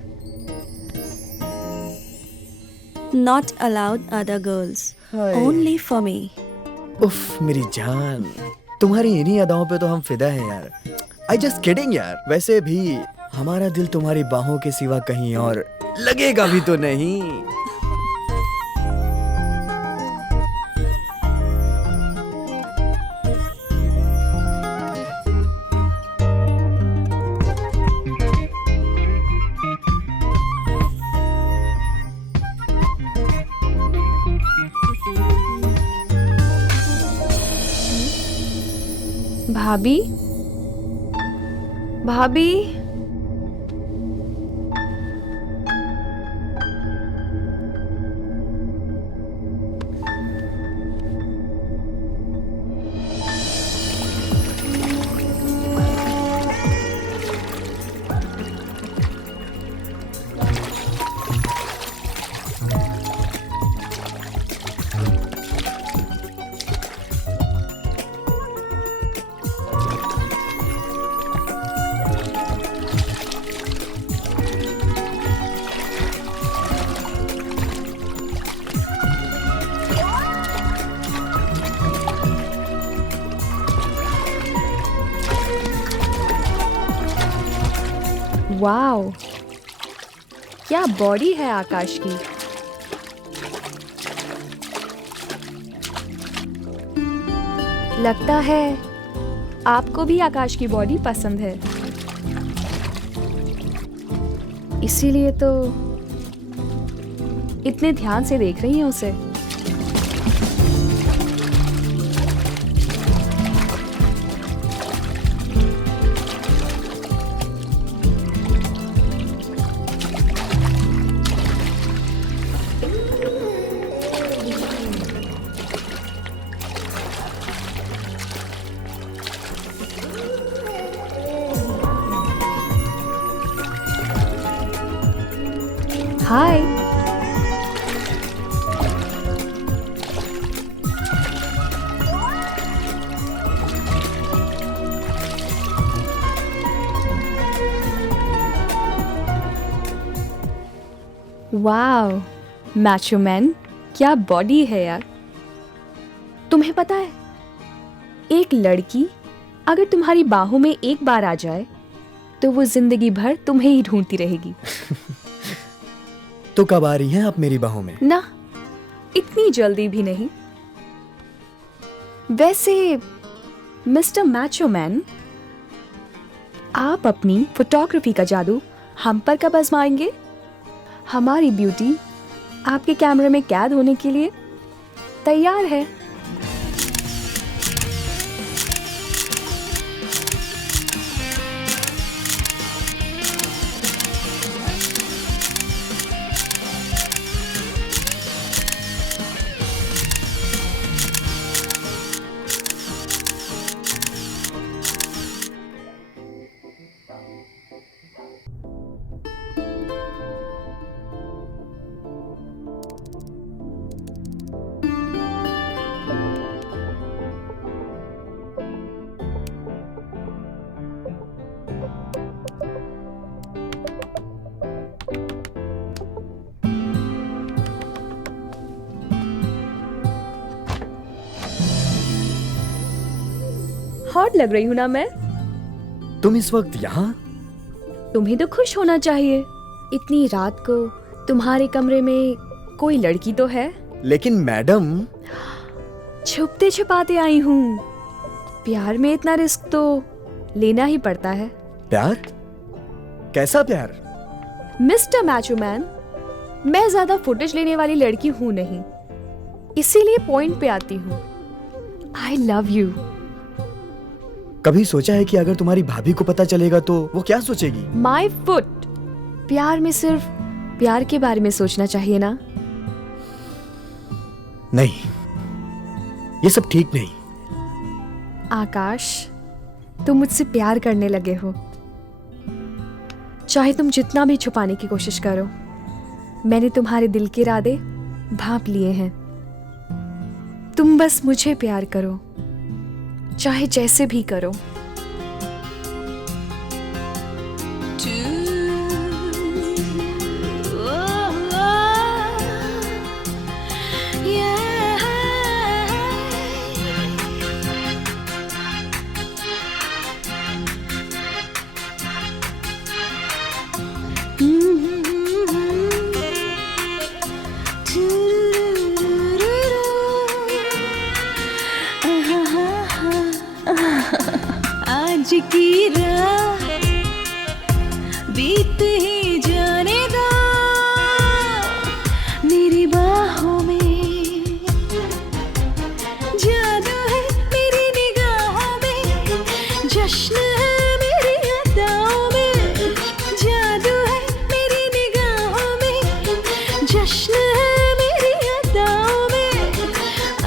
Not allowed other girls, only for me. उफ मेरी जान, तुम्हारी इन्हीं अदाओं पे तो हम फिदा हैं यार। आई जस्ट किडिंग यार। वैसे भी हमारा दिल तुम्हारी बाहों के सिवा कहीं और लगेगा भी तो नहीं। भाभी, भाभी, वाओ, क्या बॉडी है आकाश की। लगता है आपको भी आकाश की बॉडी पसंद है, इसीलिए तो इतने ध्यान से देख रही हैं उसे। हाय, वाओ मैचो मैन, क्या बॉडी है यार। तुम्हें पता है, एक लड़की अगर तुम्हारी बाहों में एक बार आ जाए तो वो जिंदगी भर तुम्हें ही ढूंढती रहेगी। तो कब आ रही हैं आप मेरी बाहों में? ना, इतनी जल्दी भी नहीं। वैसे मिस्टर मैचो मैन, आप अपनी फोटोग्राफी का जादू हम पर कब आजमाएंगे? हमारी ब्यूटी आपके कैमरे में कैद होने के लिए तैयार है। हॉट लग रही हूं ना मैं? तुम इस वक्त यहाँ? तुम्हें तो खुश होना चाहिए। इतनी रात को तुम्हारे कमरे में कोई लड़की तो है। लेकिन मैडम, छुपते छुपाते आई हूँ। प्यार में इतना रिस्क तो लेना ही पड़ता है। प्यार? कैसा प्यार? मिस्टर मैचो मैन, मैं ज्यादा फुटेज लेने वाली लड़की हूँ नहीं, इसीलिए पॉइंट पे आती हूँ। I love you. कभी सोचा है कि अगर तुम्हारी भाभी को पता चलेगा तो वो क्या सोचेगी? My foot. प्यार में सिर्फ प्यार के बारे में सोचना चाहिए ना। नहीं, ये सब ठीक नहीं। आकाश, तुम मुझसे प्यार करने लगे हो। चाहे तुम जितना भी छुपाने की कोशिश करो, मैंने तुम्हारे दिल के इरादे भांप लिए हैं। तुम बस मुझे प्यार करो, चाहे जैसे भी करो। आज की रात बीत ही जाने दो मेरी बाहों में। जादू है मेरी निगाहों में, जश्न है मेरी अदाओं में। जादू है मेरी निगाहों में, जश्न है मेरी अदाओं में।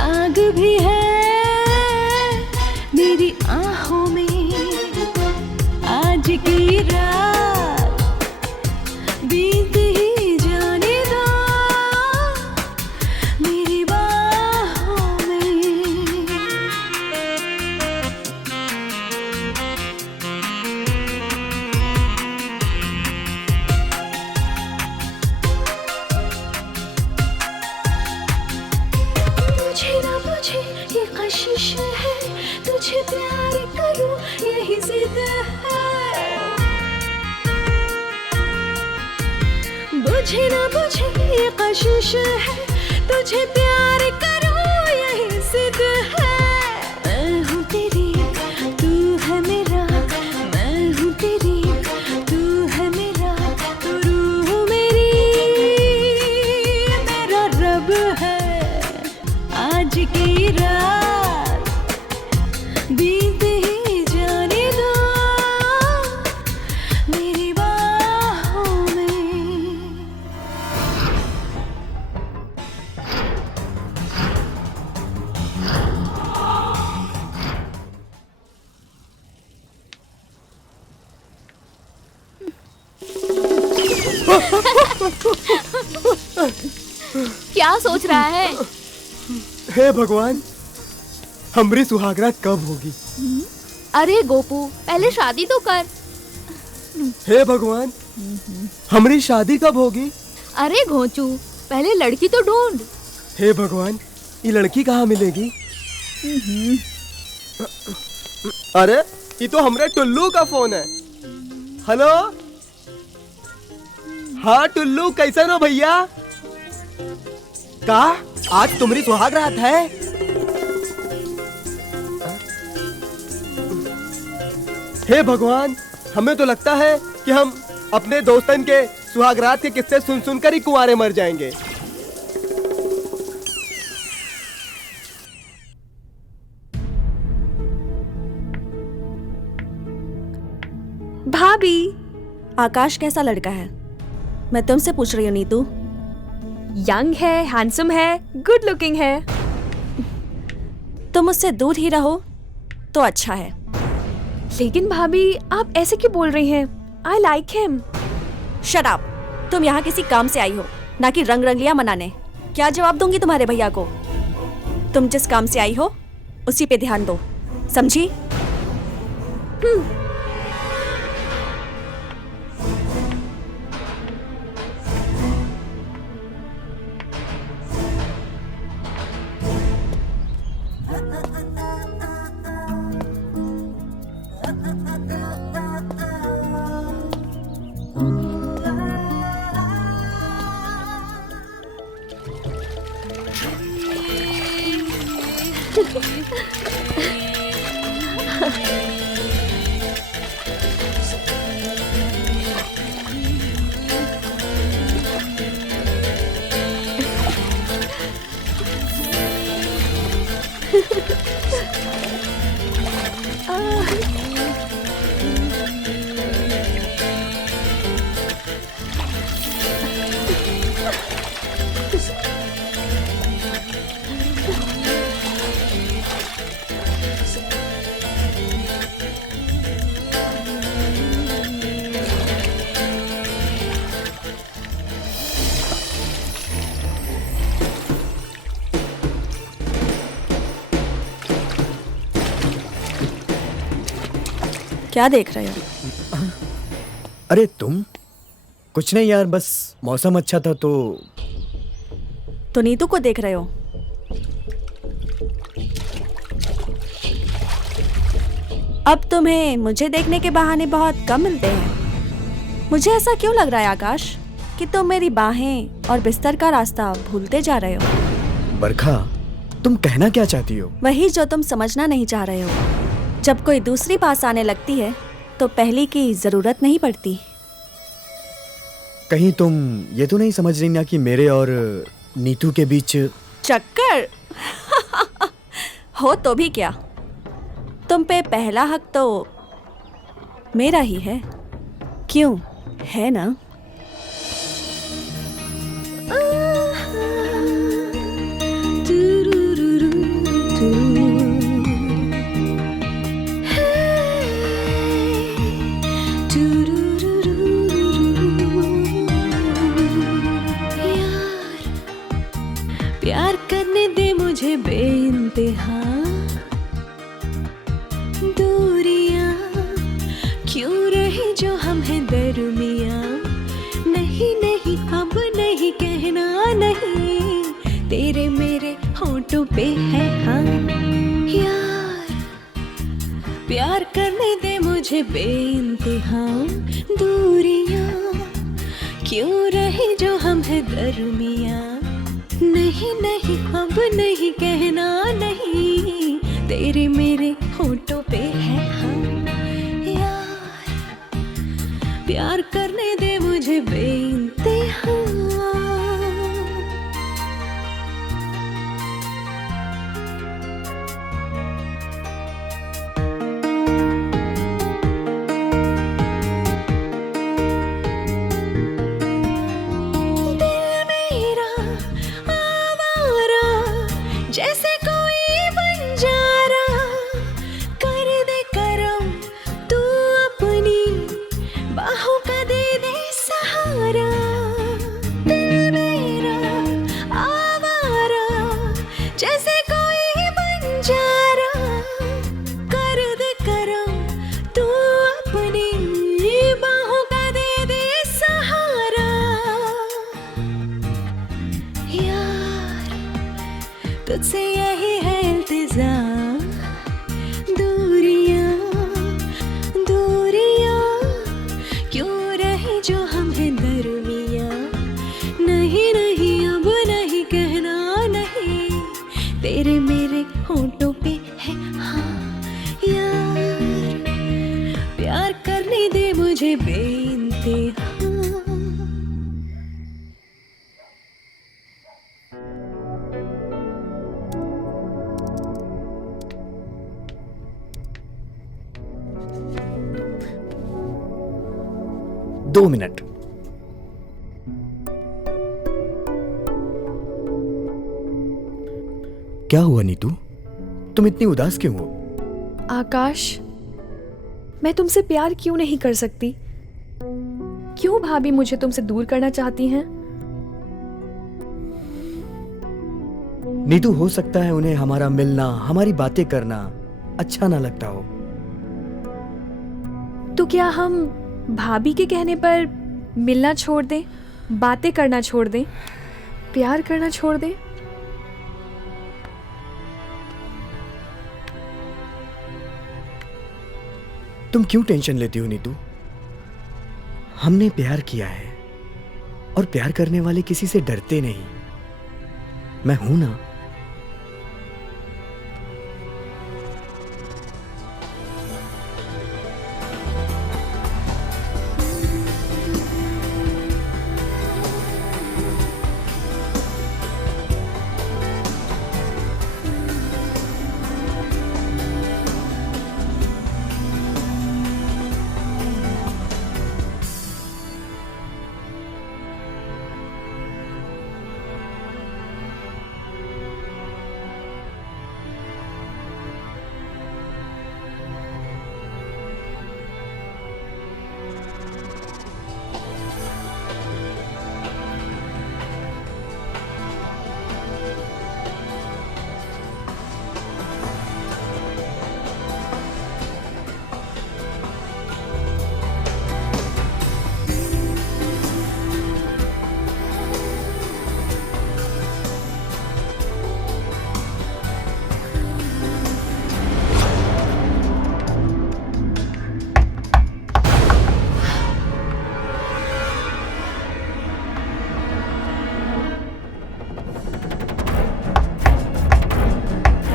आग भी है मेरी आहों में, बुझे ना बुझे ये कशिश है, तुझे प्यार करूं यही जिद है। मैं हूँ तेरी, तू है मेरा, मैं हूँ तेरी, तू है मेरा, तू रूह मेरी, मेरा रब है। आज की रात बीत ही जाने दो मेरी बाहों में। क्या सोच रहा है? हे भगवान, हमारी सुहागरात कब होगी? अरे गोपू, पहले शादी तो कर। हे भगवान, हमारी शादी कब होगी? अरे घोंचू, पहले लड़की तो ढूंढ। हे भगवान, ये लड़की कहाँ मिलेगी? अरे ये तो हमारे टुल्लू का फोन है। हेलो, हाँ टुल्लू, कैसे हो भैया? का आज तुम्हारी सुहाग रात है? हे भगवान, हमें तो लगता है कि हम अपने दोस्तन के सुहागरात के किस्से सुन सुनकर ही कुंवारे मर जाएंगे। भाभी, आकाश कैसा लड़का है? मैं तुमसे पूछ रही हूँ नीतू। यंग है, हैंडसम है, गुड लुकिंग है। तुम उससे दूर ही रहो तो अच्छा है। लेकिन भाभी, आप ऐसे क्यों बोल रही हैं? I like him. Shut up. तुम यहाँ किसी काम से आई हो, ना कि रंग रंगलियां मनाने। क्या जवाब दूंगी तुम्हारे भैया को? तुम जिस काम से आई हो उसी पे ध्यान दो, समझी? क्या देख रहे हो? अरे तुम? कुछ नहीं यार, बस मौसम अच्छा था तो नीतू को देख रहे हो? अब तुम्हें मुझे देखने के बहाने बहुत कम मिलते हैं। मुझे ऐसा क्यों लग रहा है आकाश कि तुम मेरी बाहें और बिस्तर का रास्ता भूलते जा रहे हो। बरखा, तुम कहना क्या चाहती हो? वही जो तुम समझना नहीं चाह रहे हो। जब कोई दूसरी पास आने लगती है तो पहली की जरूरत नहीं पड़ती। कहीं तुम ये तो नहीं समझ रही ना कि मेरे और नीतू के बीच चक्कर हो तो भी क्या, तुम पे पहला हक तो मेरा ही है। क्यों, है ना? प्यार करने दे मुझे बेइंतहा, दूरियां क्यों रही जो हम हैं दरमियां। नहीं नहीं अब नहीं कहना नहीं, तेरे मेरे होठों पे है हाँ। यार प्यार करने दे मुझे बेइंतहा, दूरियां क्यों रहे जो हम है दरमिया। नहीं नहीं अब नहीं कहना नहीं, तेरे मेरे होठों पे है हाँ यार। प्यार करने दे मुझे बेइंतहा। जैसे कोई बंजारा, कर दे करम तू अपनी बाहों का दे दे सहारा। दिल मेरा आवारा, जैसे कोई बंजारा, कर दे करम तू अपनी बाहों का दे दे सहारा। यार तुझसे यही है इल्तिज़ाम, दूरियां दूरियां क्यों रहे जो हम हैं दरमिया। नहीं नहीं अब नहीं कहना नहीं, तेरे मेरे होठों पे है हाँ यार। प्यार करने दे मुझे बेइंतहा। 2 मिनट। क्या हुआ नीतू, तुम इतनी उदास क्यों हो? आकाश, मैं तुमसे प्यार क्यों नहीं कर सकती? क्यों भाभी मुझे तुमसे दूर करना चाहती हैं? नीतू, हो सकता है उन्हें हमारा मिलना, हमारी बातें करना अच्छा ना लगता हो। तो क्या हम भाभी के कहने पर मिलना छोड़ दें, बातें करना छोड़ दें, प्यार करना छोड़ दें? तुम क्यों टेंशन लेती हो नीतू? हमने प्यार किया है और प्यार करने वाले किसी से डरते नहीं। मैं हूं ना।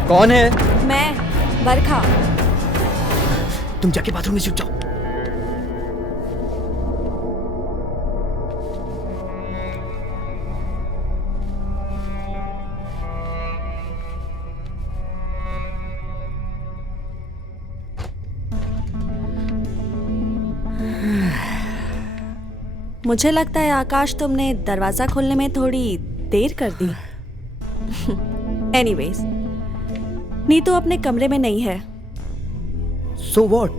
कौन है? मैं बरखा। तुम जाके बाथरूम में छुप जाओ। मुझे लगता है आकाश, तुमने दरवाजा खोलने में थोड़ी देर कर दी। एनीवेज, नीतू अपने कमरे में नहीं है। So what?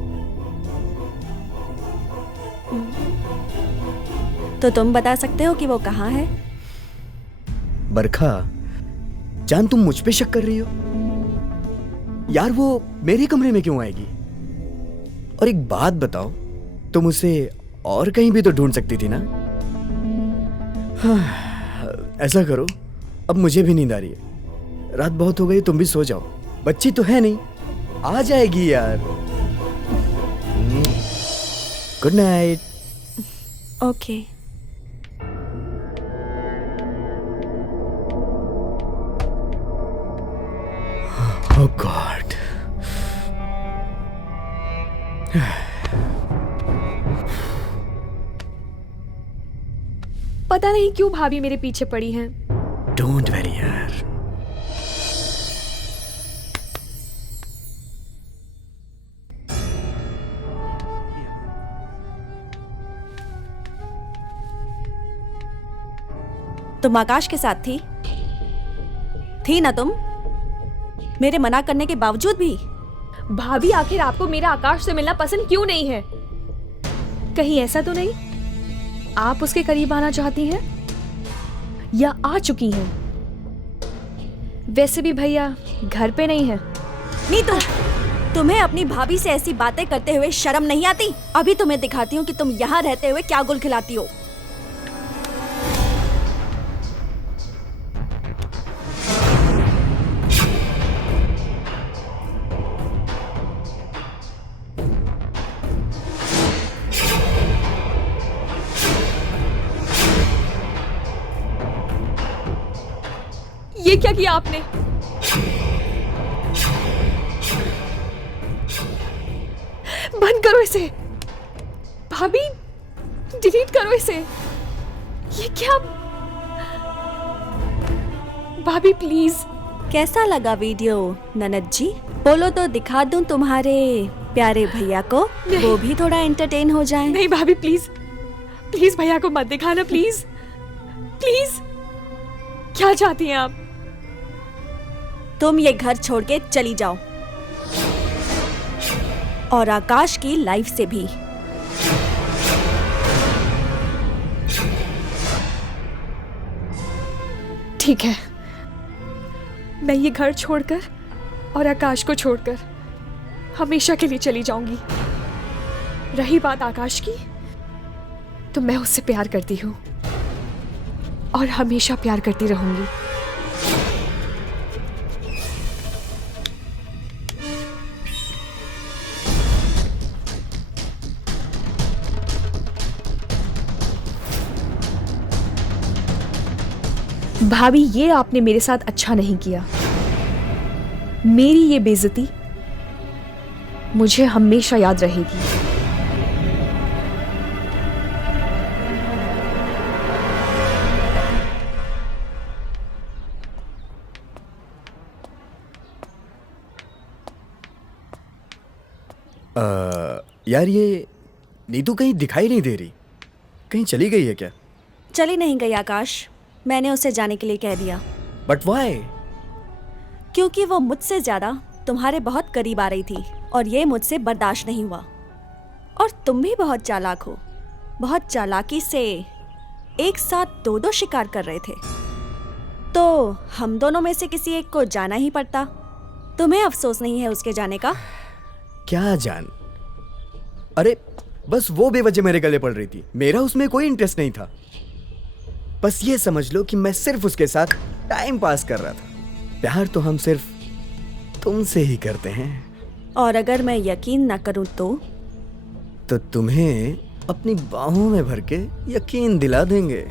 तो तुम बता सकते हो कि वो कहाँ है? बरखा जान, तुम मुझ पे शक कर रही हो? यार वो मेरे कमरे में क्यों आएगी? और एक बात बताओ, तुम उसे और कहीं भी तो ढूंढ सकती थी ना? ऐसा करो, अब मुझे भी नींद आ रही है। रात बहुत हो गई, तुम भी सो जाओ। बच्ची तो है नहीं, आ जाएगी यार। Good night. ओके। पता नहीं क्यों भाभी मेरे पीछे पड़ी हैं। डोंट वरी यार। तुम आकाश के साथ थी ना तुम, मेरे मना करने के बावजूद भी? भाभी आखिर आपको मेरा आकाश से मिलना पसंद क्यों नहीं है? कहीं ऐसा तो नहीं आप उसके करीब आना चाहती हैं या आ चुकी हैं? वैसे भी भैया घर पे नहीं है। नीतू, तुम्हें अपनी भाभी से ऐसी बातें करते हुए शर्म नहीं आती? अभी तुम्हें दिखाती हूँ कि तुम यहाँ रहते हुए क्या गुल खिलाती हो। ये क्या किया आपने? बंद करो इसे भाभी, डिलीट करो इसे। ये क्या? भाभी प्लीज। कैसा लगा वीडियो ननद जी? बोलो तो दिखा दूं तुम्हारे प्यारे भैया को, वो भी थोड़ा एंटरटेन हो जाए। नहीं भाभी प्लीज, प्लीज भैया को मत दिखाना प्लीज, प्लीज। क्या चाहती हैं आप? तुम ये घर छोड़ के चली जाओ, और आकाश की लाइफ से भी। ठीक है, मैं ये घर छोड़कर और आकाश को छोड़कर हमेशा के लिए चली जाऊंगी। रही बात आकाश की, तो मैं उससे प्यार करती हूँ और हमेशा प्यार करती रहूंगी। भाभी, ये आपने मेरे साथ अच्छा नहीं किया। मेरी ये बेइज्जती मुझे हमेशा याद रहेगी। यार ये नीतू कहीं दिखाई नहीं दे रही, कहीं चली गई है क्या? चली नहीं गई आकाश, मैंने उसे जाने के लिए कह दिया। But why? क्योंकि वो मुझसे ज्यादा तुम्हारे बहुत करीब आ रही थी और ये मुझसे बर्दाश्त नहीं हुआ। और तुम भी बहुत चालाक हो, बहुत चालाकी से एक साथ दो दो शिकार कर रहे थे, तो हम दोनों में से किसी एक को जाना ही पड़ता। तुम्हें अफसोस नहीं है उसके जाने का? क्या जान, अरे बस वो बेवजह मेरे गले पड़ रही थी, मेरा उसमें कोई इंटरेस्ट नहीं था। बस ये समझ लो कि मैं सिर्फ उसके साथ टाइम पास कर रहा था। प्यार तो हम सिर्फ तुमसे ही करते हैं। और अगर मैं यकीन न करूं तो तुम्हें अपनी बाहों में भर के यकीन दिला देंगे।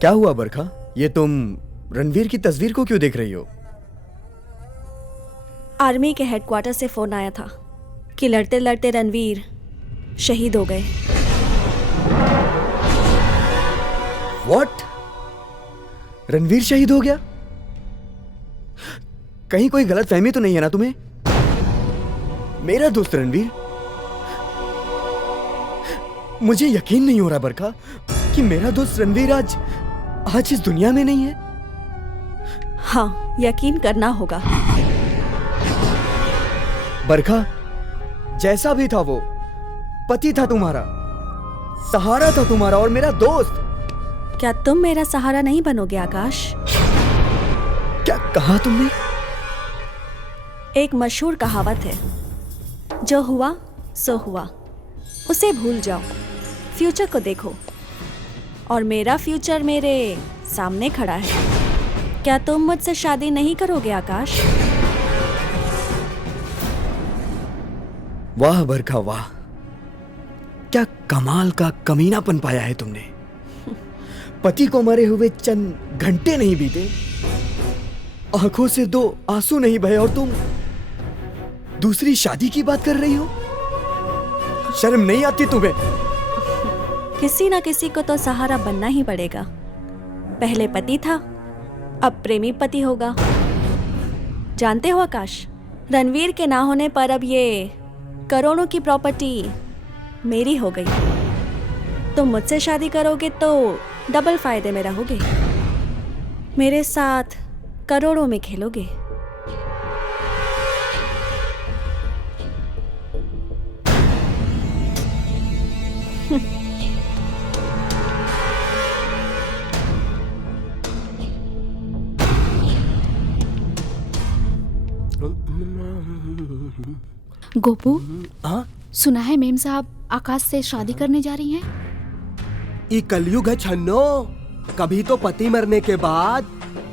क्या हुआ बरखा, ये तुम रणवीर की तस्वीर को क्यों देख रही हो? आर्मी के हेडक्वार्टर से फोन आया था कि लड़ते लड़ते रणवीर शहीद हो गए। What? रणवीर शहीद हो गया? कहीं कोई गलत फहमी तो नहीं है ना तुम्हें? मेरा दोस्त रणवीर? मुझे यकीन नहीं हो रहा बरखा कि मेरा दोस्त रणवीर आज इस दुनिया में नहीं है। हाँ, यकीन करना होगा। बरखा, जैसा भी था वो पति था तुम्हारा, सहारा था तुम्हारा और मेरा दोस्त। क्या तुम मेरा सहारा नहीं बनोगे आकाश? क्या कहा तुमने? एक मशहूर कहावत है, जो हुआ सो हुआ, उसे भूल जाओ, फ्यूचर को देखो। और मेरा फ्यूचर मेरे सामने खड़ा है। क्या तुम मुझसे शादी नहीं करोगे आकाश? वाह बरखा वाह, क्या कमाल का कमीनापन पाया है तुमने। पति को मरे हुए चंद घंटे नहीं बीते, आंखों से 2 आंसू नहीं बहे और तुम दूसरी शादी की बात कर रही हो। शर्म नहीं आती तुम्हें? किसी ना किसी को तो सहारा बनना ही पड़ेगा। पहले पति था, अब प्रेमी पति होगा। जानते हो आकाश, रणवीर के ना होने पर अब ये करोड़ों की प्रॉपर्टी मेरी हो गई। तुम मुझसे शादी करोगे तो डबल फायदे में रहोगे, मेरे साथ करोड़ों में खेलोगे। गोपू, हाँ, सुना है मेम साहब आकाश से शादी करने जा रही हैं? ये कलयुग है छन्नो। कभी तो पति मरने के बाद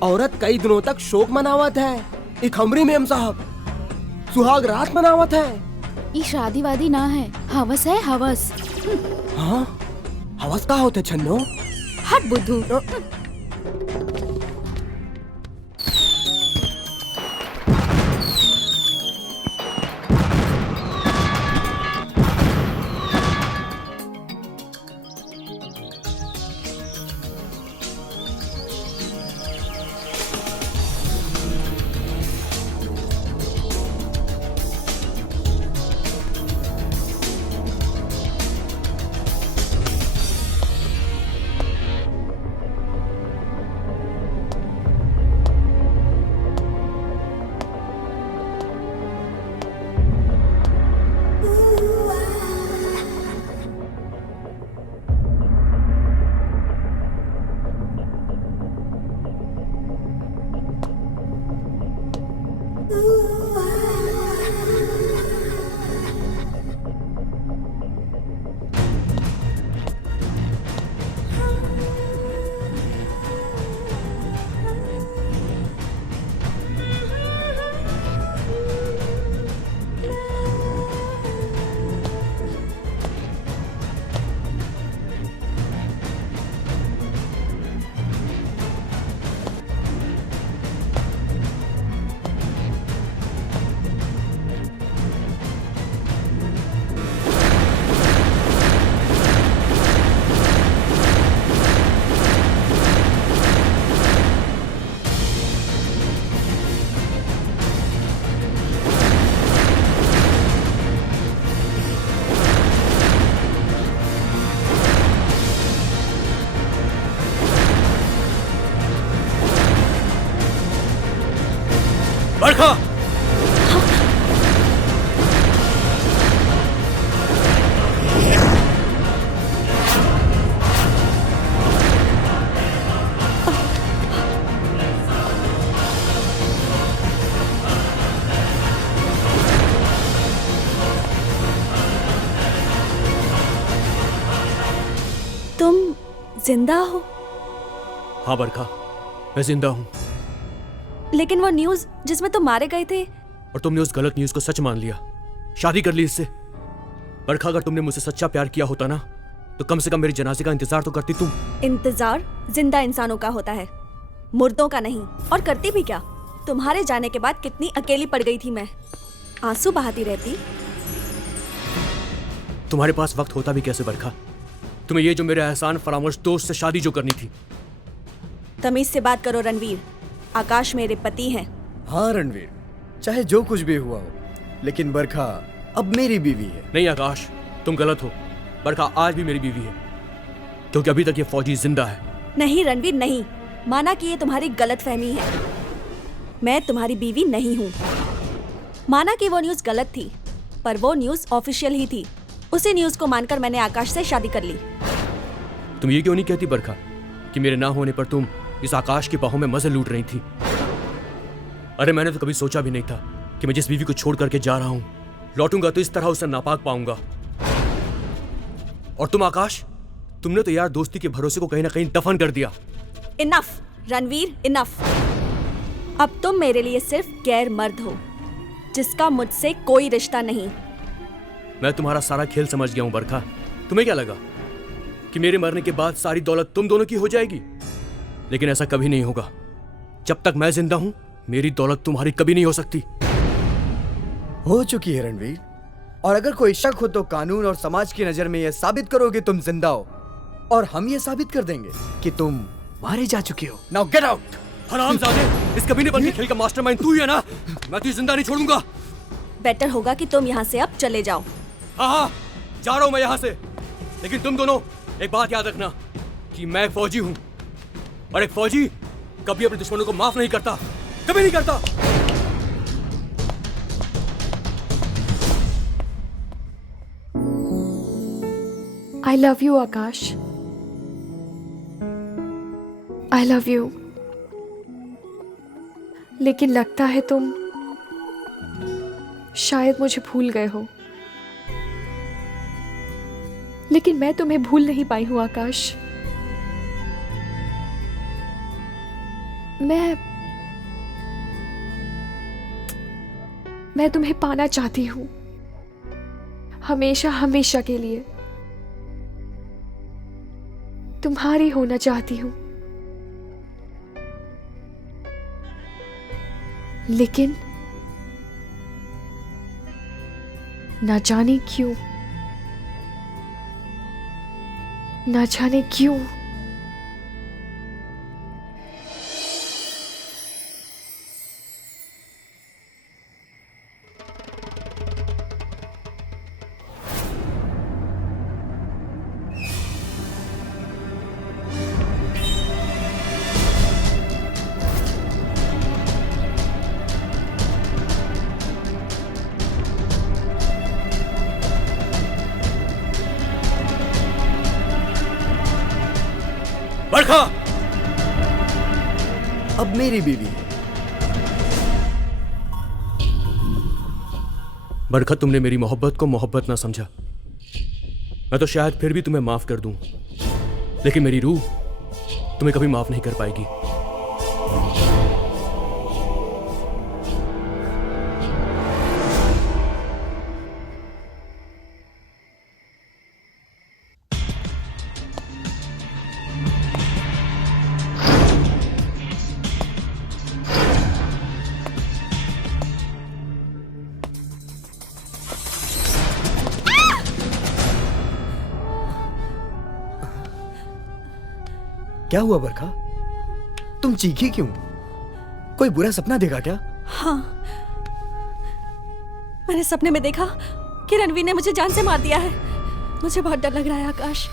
औरत कई दिनों तक शोक मनावत है। एक हमरी मेम साहब सुहाग रात मनावत है। ये शादी वादी ना है, हवस है हवस। हाँ, हवस का होते छन्नो? हट बुद्धू। बरखा! तुम जिंदा हो? हाँ बरखा, मैं जिंदा हूँ। लेकिन वो न्यूज़ जिसमें तुम मारे गए थे। और तुमने उस गलत न्यूज को सच मान लिया, शादी कर ली इससे। बरखा, अगर तुमने मुझसे सच्चा प्यार किया होता ना, तो कम से कम मेरी जनाजे का इंतजार तो करती तुम। इंतजार जिंदा इंसानों का होता है, मुर्दों का नहीं। और करती भी क्या? तुम्हारे जाने के बाद कितनी अकेली पड़ गई थी मैं, आंसू बहाती रहती। तुम्हारे पास वक्त होता भी कैसे बरखा? तुम्हें ये जो मेरे एहसान फरामोश दोस्त से शादी जो करनी थी। तमीज से बात करो रणवीर, आकाश मेरे पति हैं। हाँ रणवीर, चाहे जो कुछ भी हुआ हो, लेकिन बरखा अब मेरी बीवी है। नहीं आकाश, तुम गलत हो। बरखा आज भी मेरी बीवी है, क्योंकि अभी तक ये फौजी जिंदा है। नहीं रणवीर नहीं, माना कि ये तुम्हारी गलत फहमी है। मैं तुम्हारी बीवी नहीं हूँ। माना कि वो न्यूज़ गलत थी, पर वो न्यूज़ ऑफिशियल ही थी। उसी न्यूज़ को मानकर मैंने आकाश से शादी कर ली। तुम ये क्यों नहीं कहती बरखा कि मेरे ना होने पर तुम इस आकाश की बाहों में मजे लूट रही थी? अरे मैंने तो कभी सोचा भी नहीं था कि मैं जिस बीवी को छोड़ करके जा रहा हूं, लौटूंगा तो इस तरह उसे नापाक पाऊंगा। और तुम आकाश, तुमने तो यार दोस्ती के भरोसे को कहीं ना कहीं दफन कर दिया। Enough Ranveer, enough. अब तुम मेरे लिए सिर्फ गैर मर्द हो, जिसका मुझसे कोई रिश्ता नहीं। मैं तुम्हारा सारा खेल समझ गया हूं बरखा। तुम्हें क्या लगा कि मेरे मरने के बाद सारी दौलत तुम दोनों की हो जाएगी? लेकिन ऐसा कभी नहीं होगा। जब तक मैं जिंदा हूं मेरी दौलत तुम्हारी कभी नहीं हो सकती। हो चुकी है रणवीर, और अगर कोई शक हो तो कानून और समाज की नजर में यह साबित करो कि तुम जिंदा हो, और हम ये साबित कर देंगे कि तुम मारे जा चुके हो। Now get out. हरामजादे, इस कमीनेपन के खेल का मास्टरमाइंड तू ही है ना? मैं तुझे जिंदा नहीं छोड़ूंगा। बेटर होगा कि तुम यहाँ से अब चले जाओ। हाँ, जा रहा हूं मैं यहाँ से। लेकिन तुम दोनों एक बात याद रखना कि मैं एक फौजी हूं, और एक फौजी कभी अपने दुश्मनों को माफ नहीं करता, कभी नहीं करता। I love you, Akash. I love you। लेकिन लगता है तुम शायद मुझे भूल गए हो। लेकिन मैं तुम्हें भूल नहीं पाई हूं आकाश। मैं तुम्हें पाना चाहती हूं, हमेशा हमेशा के लिए तुम्हारी होना चाहती हूं। लेकिन ना जाने क्यों, ना जाने क्यों बरखा अब मेरी बीवी है। बरखा, तुमने मेरी मोहब्बत को मोहब्बत ना समझा। मैं तो शायद फिर भी तुम्हें माफ कर दूं, लेकिन मेरी रूह तुम्हें कभी माफ नहीं कर पाएगी। क्या हुआ बरखा, तुम चीखी क्यों? कोई बुरा सपना देखा क्या? हाँ, मैंने सपने में देखा कि रणवीर ने मुझे जान से मार दिया है। मुझे बहुत डर लग रहा है आकाश,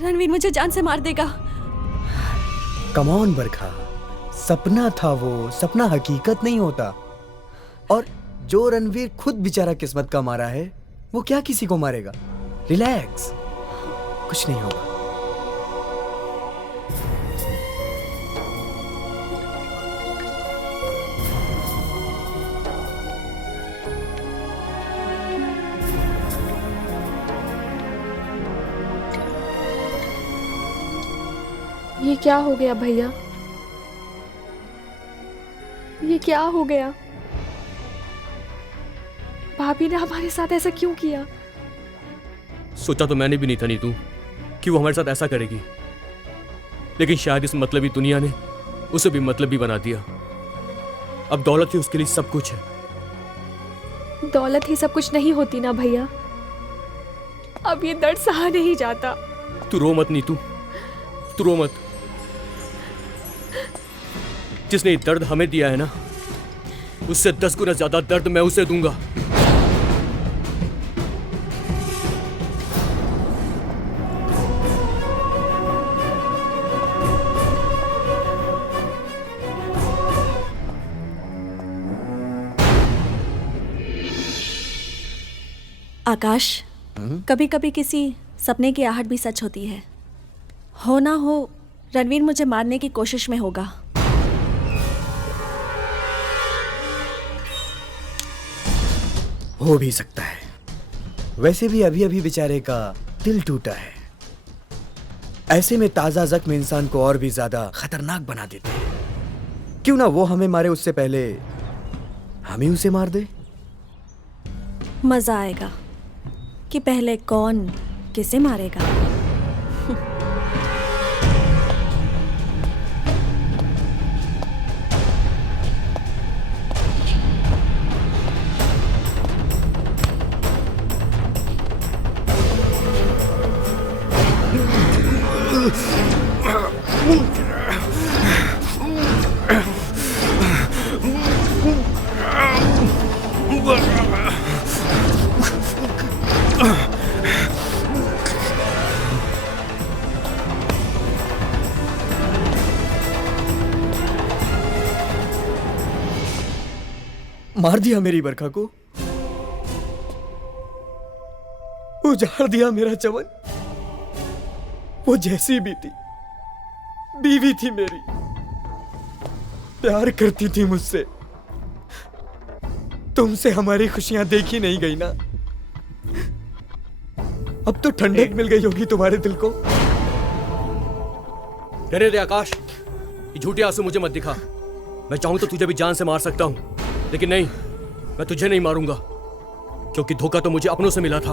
रणवीर मुझे जान से मार देगा। कम ऑन बरखा, सपना था वो, सपना हकीकत नहीं होता। और जो रणवीर खुद बेचारा किस्मत का मारा है, वो क्या किसी को मारेगा? रिलैक्स, कुछ नहीं होगा। ये क्या हो गया भैया? ये क्या हो गया? भाभी ने हमारे साथ ऐसा क्यों किया? सोचा तो मैंने भी नहीं था नीतू कि वो हमारे साथ ऐसा करेगी, लेकिन शायद इस मतलबी दुनिया ने उसे भी मतलबी बना दिया। अब दौलत ही उसके लिए सब कुछ है। दौलत ही सब कुछ नहीं होती ना भैया। अब ये दर्द सहा नहीं जाता। तू रो मत नीतू, तू रो मत। जिसने ये दर्द हमें दिया है ना, उससे 10 गुना ज्यादा दर्द मैं उसे दूंगा। आकाश, कभी कभी किसी सपने की आहट भी सच होती है। हो ना हो रणवीर मुझे मारने की कोशिश में होगा। हो भी सकता है। वैसे भी अभी अभी बेचारे का दिल टूटा है। ऐसे में ताजा जख्म इंसान को और भी ज्यादा खतरनाक बना देते हैं। क्यों ना वो हमें मारे उससे पहले हम ही उसे मार दे। मजा आएगा कि पहले कौन किसे मारेगा? मार दिया मेरी बरखा को, उजाड़ दिया मेरा चमन। वो जैसी भी थी, बीवी थी मेरी, प्यार करती थी मुझसे। तुमसे हमारी खुशियां देखी नहीं गई ना। अब तो ठंडक मिल गई होगी तुम्हारे दिल को। रहने दे आकाश, ये झूठे आंसू मुझे मत दिखा। मैं चाहूं तो तुझे भी जान से मार सकता हूं, लेकिन नहीं, मैं तुझे नहीं मारूंगा, क्योंकि धोखा तो मुझे अपनों से मिला था।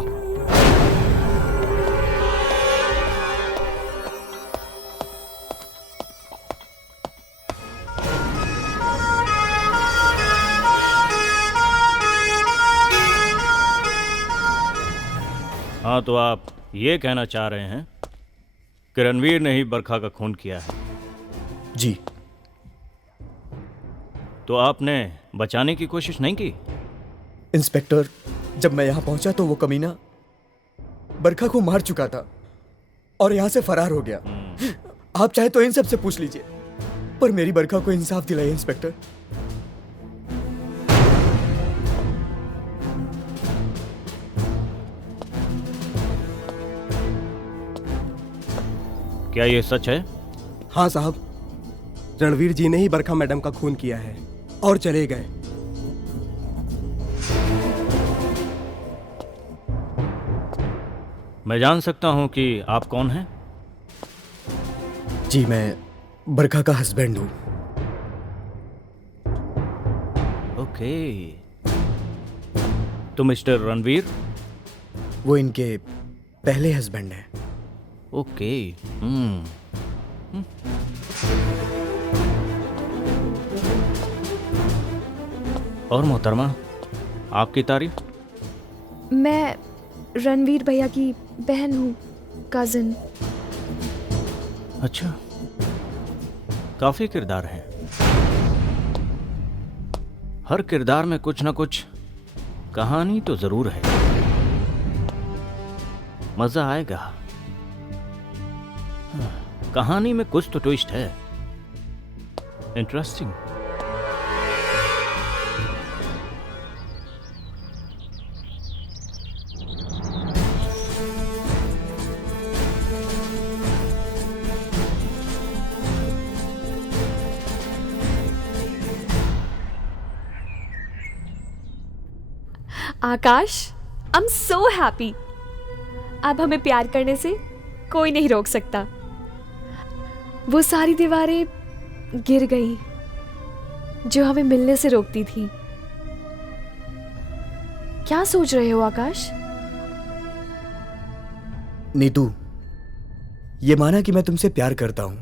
हाँ, तो आप ये कहना चाह रहे हैं कि रणवीर ने ही बरखा का खून किया है? जी। तो आपने बचाने की कोशिश नहीं की? इंस्पेक्टर, जब मैं यहां पहुंचा तो वो कमीना बरखा को मार चुका था और यहां से फरार हो गया। आप चाहे तो इन सब से पूछ लीजिए, पर मेरी बरखा को इंसाफ दिलाइए इंस्पेक्टर। क्या ये सच है? हाँ साहब, रणवीर जी ने ही बरखा मैडम का खून किया है और चले गए। मैं जान सकता हूं कि आप कौन हैं? जी, मैं बरखा का हस्बैंड हूं। ओके, तो मिस्टर रणवीर? वो इनके पहले हस्बैंड हैं। ओके। और मोहतरमा, आपकी तारीफ? मैं रणवीर भैया की बहन हूँ, कजिन। अच्छा, काफी किरदार हैं। हर किरदार में कुछ ना कुछ कहानी तो जरूर है। मजा आएगा। कहानी में कुछ तो ट्विस्ट है। Interesting. Akash, I am so happy. अब हमें प्यार करने से कोई नहीं रोक सकता। वो सारी दीवारें गिर गई जो हमें मिलने से रोकती थी। क्या सोच रहे हो आकाश? नीतू, ये माना कि मैं तुमसे प्यार करता हूं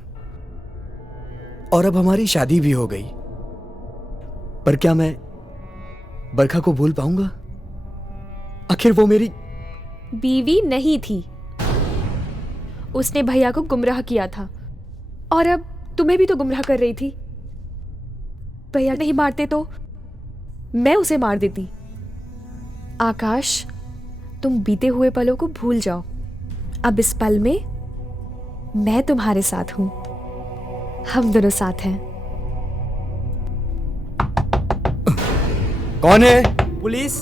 और अब हमारी शादी भी हो गई, पर क्या मैं बरखा को भूल पाऊंगा? आखिर वो मेरी बीवी नहीं थी। उसने भैया को गुमराह किया था और अब तुम्हें भी तो गुमराह कर रही थी। भैया नहीं मारते तो मैं उसे मार देती। आकाश, तुम बीते हुए पलों को भूल जाओ। अब इस पल में मैं तुम्हारे साथ हूं। हम दोनों साथ हैं। कौन है? Police.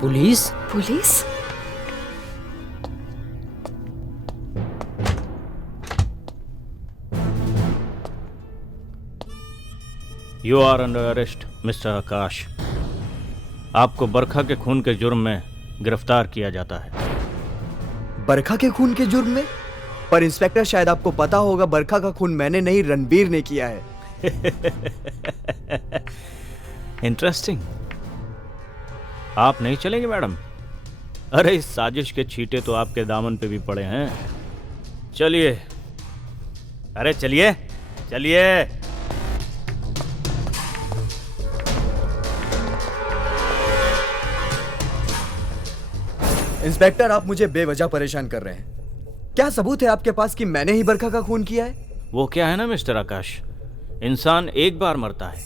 Police? Police? You are under arrest mister Akash. आपको बरखा के खून के जुर्म में गिरफ्तार किया जाता है। बरखा के खून के जुर्म में? पर इंस्पेक्टर, शायद आपको पता होगा बरखा का खून मैंने नहीं, रणवीर ने किया है। इंटरेस्टिंग। आप नहीं चलेंगे मैडम? अरे इस साजिश के छींटे तो आपके दामन पे भी पड़े हैं। चलिए, अरे चलिए चलिए। इंस्पेक्टर, आप मुझे बेवजह परेशान कर रहे हैं। क्या सबूत है आपके पास कि मैंने ही बरखा का खून किया है? वो क्या है ना मिस्टर आकाश, इंसान एक बार मरता है,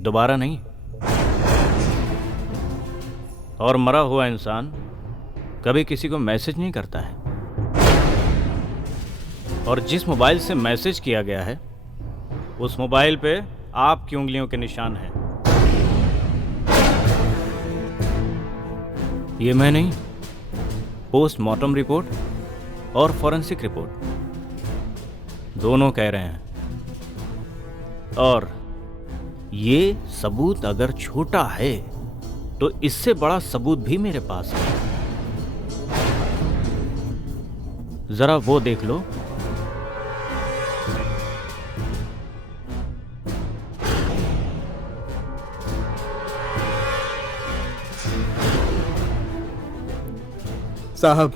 दोबारा नहीं। और मरा हुआ इंसान कभी किसी को मैसेज नहीं करता है। और जिस मोबाइल से मैसेज किया गया है उस मोबाइल पे आपकी उंगलियों के निशान हैं। ये मैं नहीं, पोस्टमार्टम रिपोर्ट और फॉरेंसिक रिपोर्ट दोनों कह रहे हैं। और ये सबूत अगर छोटा है तो इससे बड़ा सबूत भी मेरे पास है। जरा वो देख लो। साहब,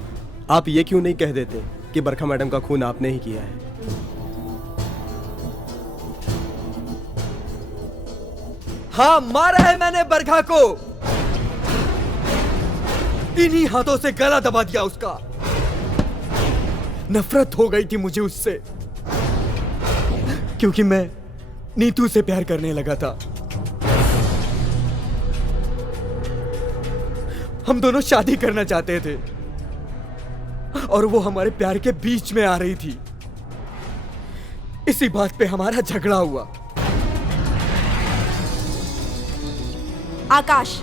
आप ये क्यों नहीं कह देते कि बरखा मैडम का खून आपने ही किया है? हाँ, मारा है मैंने बरखा को। इन्हीं हाथों से गला दबा दिया उसका। नफरत हो गई थी मुझे उससे, क्योंकि मैं नीतू से प्यार करने लगा था। हम दोनों शादी करना चाहते थे और वो हमारे प्यार के बीच में आ रही थी। इसी बात पे हमारा झगड़ा हुआ। आकाश,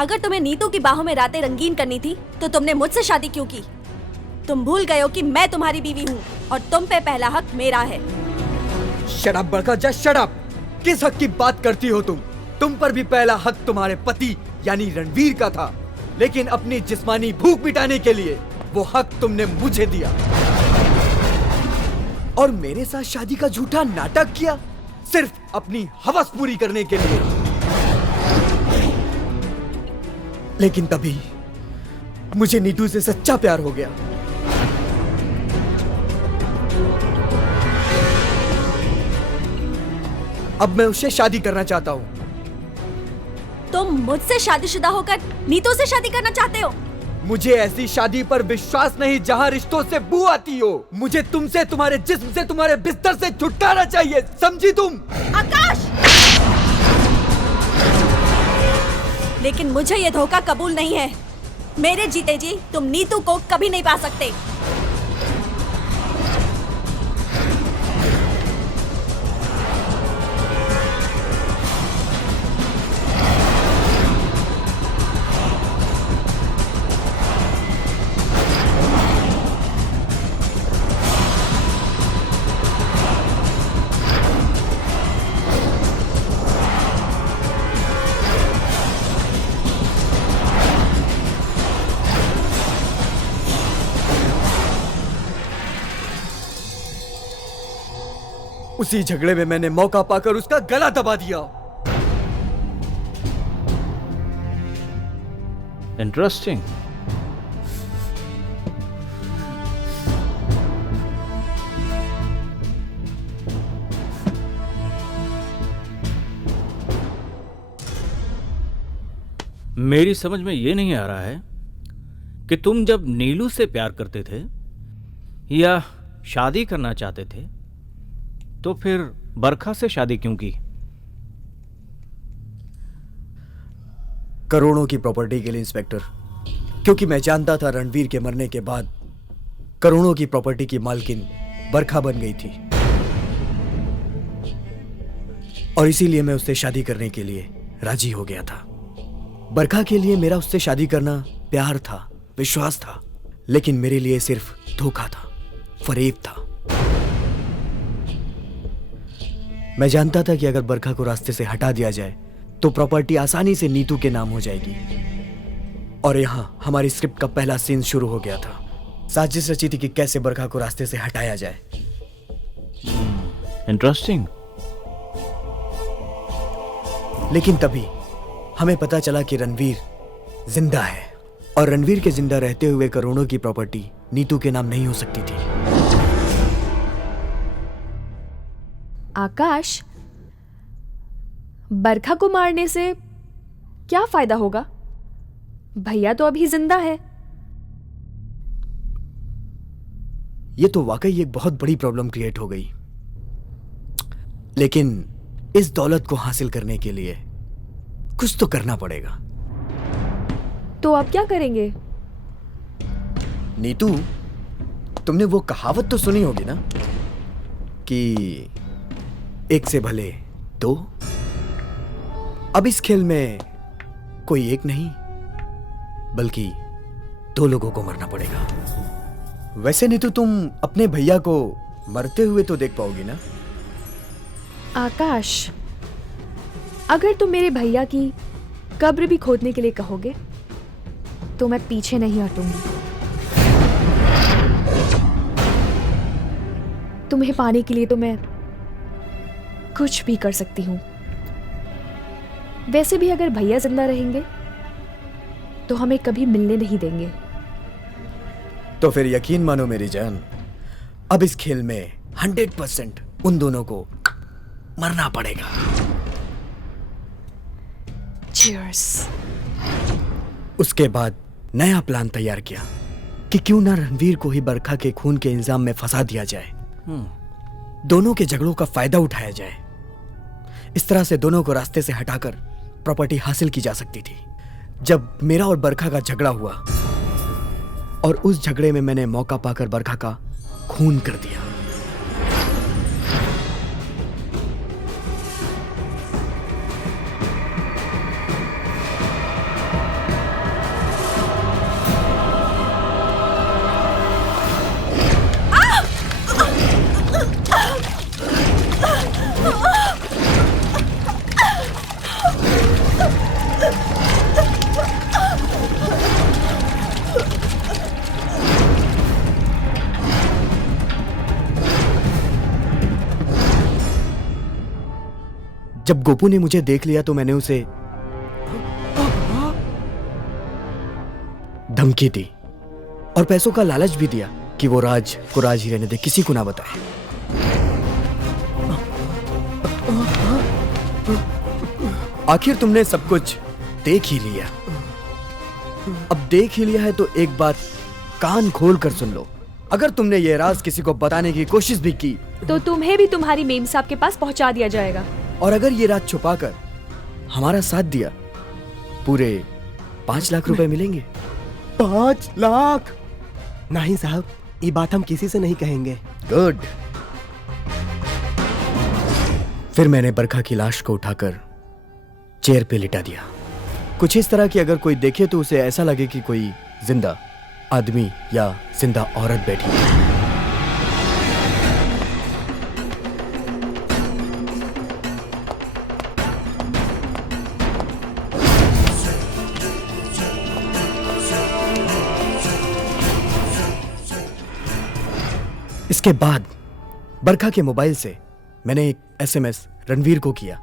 अगर तुम्हें नीतू की बाहों में रातें रंगीन करनी थी तो तुमने मुझसे शादी क्यों की? तुम भूल गए हो कि मैं तुम्हारी बीवी हूँ और तुम पे पहला हक मेरा है। शट अप बरखा, जस्ट शट अप। किस हक की बात करती हो तुम? तुम पर भी पहला हक तुम्हारे पति यानी रणवीर का था, लेकिन अपनी जिस्मानी भूख मिटाने के लिए वो हक तुमने मुझे दिया और मेरे साथ शादी का झूठा नाटक किया सिर्फ अपनी हवस पूरी करने के लिए। लेकिन तभी मुझे नीतू से सच्चा प्यार हो गया। अब मैं उससे शादी करना चाहता हूँ। तुम मुझसे शादीशुदा होकर नीतू से शादी करना चाहते हो? मुझे ऐसी शादी पर विश्वास नहीं जहाँ रिश्तों से बू आती हो। मुझे तुमसे, तुम्हारे जिस्म से, तुम्हारे बिस्तर से छुटकारा चाहिए, समझी तुम? आकाश! लेकिन मुझे ये धोखा कबूल नहीं है। मेरे जीते जी तुम नीतू को कभी नहीं पा सकते। उसी झगड़े में मैंने मौका पाकर उसका गला दबा दिया। इंटरेस्टिंग। मेरी समझ में यह नहीं आ रहा है कि तुम जब नीलू से प्यार करते थे या शादी करना चाहते थे तो फिर बरखा से शादी क्यों की? करोड़ों की प्रॉपर्टी के लिए इंस्पेक्टर, क्योंकि मैं जानता था रणवीर के मरने के बाद करोड़ों की प्रॉपर्टी की मालकिन बरखा बन गई थी और इसीलिए मैं उससे शादी करने के लिए राजी हो गया था। बरखा के लिए मेरा उससे शादी करना प्यार था, विश्वास था, लेकिन मेरे लिए सिर्फ धोखा था, फरेब था। मैं जानता था कि अगर बरखा को रास्ते से हटा दिया जाए तो प्रॉपर्टी आसानी से नीतू के नाम हो जाएगी। और यहां हमारी स्क्रिप्ट का पहला सीन शुरू हो गया था। साजिश रची थी कि कैसे बरखा को रास्ते से हटाया जाए। इंटरेस्टिंग। लेकिन तभी हमें पता चला कि रणवीर जिंदा है और रणवीर के जिंदा रहते हुए करोड़ों की प्रॉपर्टी नीतू के नाम नहीं हो सकती थी। आकाश, बरखा को मारने से क्या फायदा होगा? भैया तो अभी जिंदा है। ये तो वाकई एक बहुत बड़ी प्रॉब्लम क्रिएट हो गई, लेकिन इस दौलत को हासिल करने के लिए कुछ तो करना पड़ेगा। तो आप क्या करेंगे? नीतू, तुमने वो कहावत तो सुनी होगी ना कि एक से भले दो। अब इस खेल में कोई एक नहीं बल्कि दो लोगों को मरना पड़ेगा। वैसे नीतू, तुम अपने भैया को मरते हुए तो देख पाओगी ना? आकाश, अगर तुम मेरे भैया की कब्र भी खोदने के लिए कहोगे तो मैं पीछे नहीं हटूंगी। तुम्हें पाने के लिए तो मैं कुछ भी कर सकती हूं। वैसे भी अगर भैया जिंदा रहेंगे तो हमें कभी मिलने नहीं देंगे। तो फिर यकीन मानो मेरी जान, अब इस खेल में 100% उन दोनों को मरना पड़ेगा। Cheers। उसके बाद नया प्लान तैयार किया कि क्यों ना रणवीर को ही बरखा के खून के इल्जाम में फंसा दिया जाए। दोनों के झगड़ों का फायदा उठाया जाए। इस तरह से दोनों को रास्ते से हटाकर प्रॉपर्टी हासिल की जा सकती थी। जब मेरा और बरखा का झगड़ा हुआ और उस झगड़े में मैंने मौका पाकर बरखा का खून कर दिया। जब गोपू ने मुझे देख लिया तो मैंने उसे धमकी दी और पैसों का लालच भी दिया कि वो राज को राज ही रहने दे, किसी को ना बताए। आखिर तुमने सब कुछ देख ही लिया। अब देख ही लिया है तो एक बात कान खोल कर सुन लो। अगर तुमने ये राज किसी को बताने की कोशिश भी की तो तुम्हें भी तुम्हारी मेम साहब के पास पहुंचा दिया जाएगा। और अगर ये रात छुपाकर हमारा साथ दिया, पूरे 5 लाख रुपए मिलेंगे। 5 लाख? नहीं साहब, ये बात हम किसी से नहीं कहेंगे। गुड। फिर मैंने बरखा की लाश को उठाकर चेयर पे लिटा दिया, कुछ इस तरह कि अगर कोई देखे तो उसे ऐसा लगे कि कोई जिंदा आदमी या जिंदा औरत बैठी है। इसके बाद बरखा के मोबाइल से मैंने एक एसएमएस रणवीर को किया।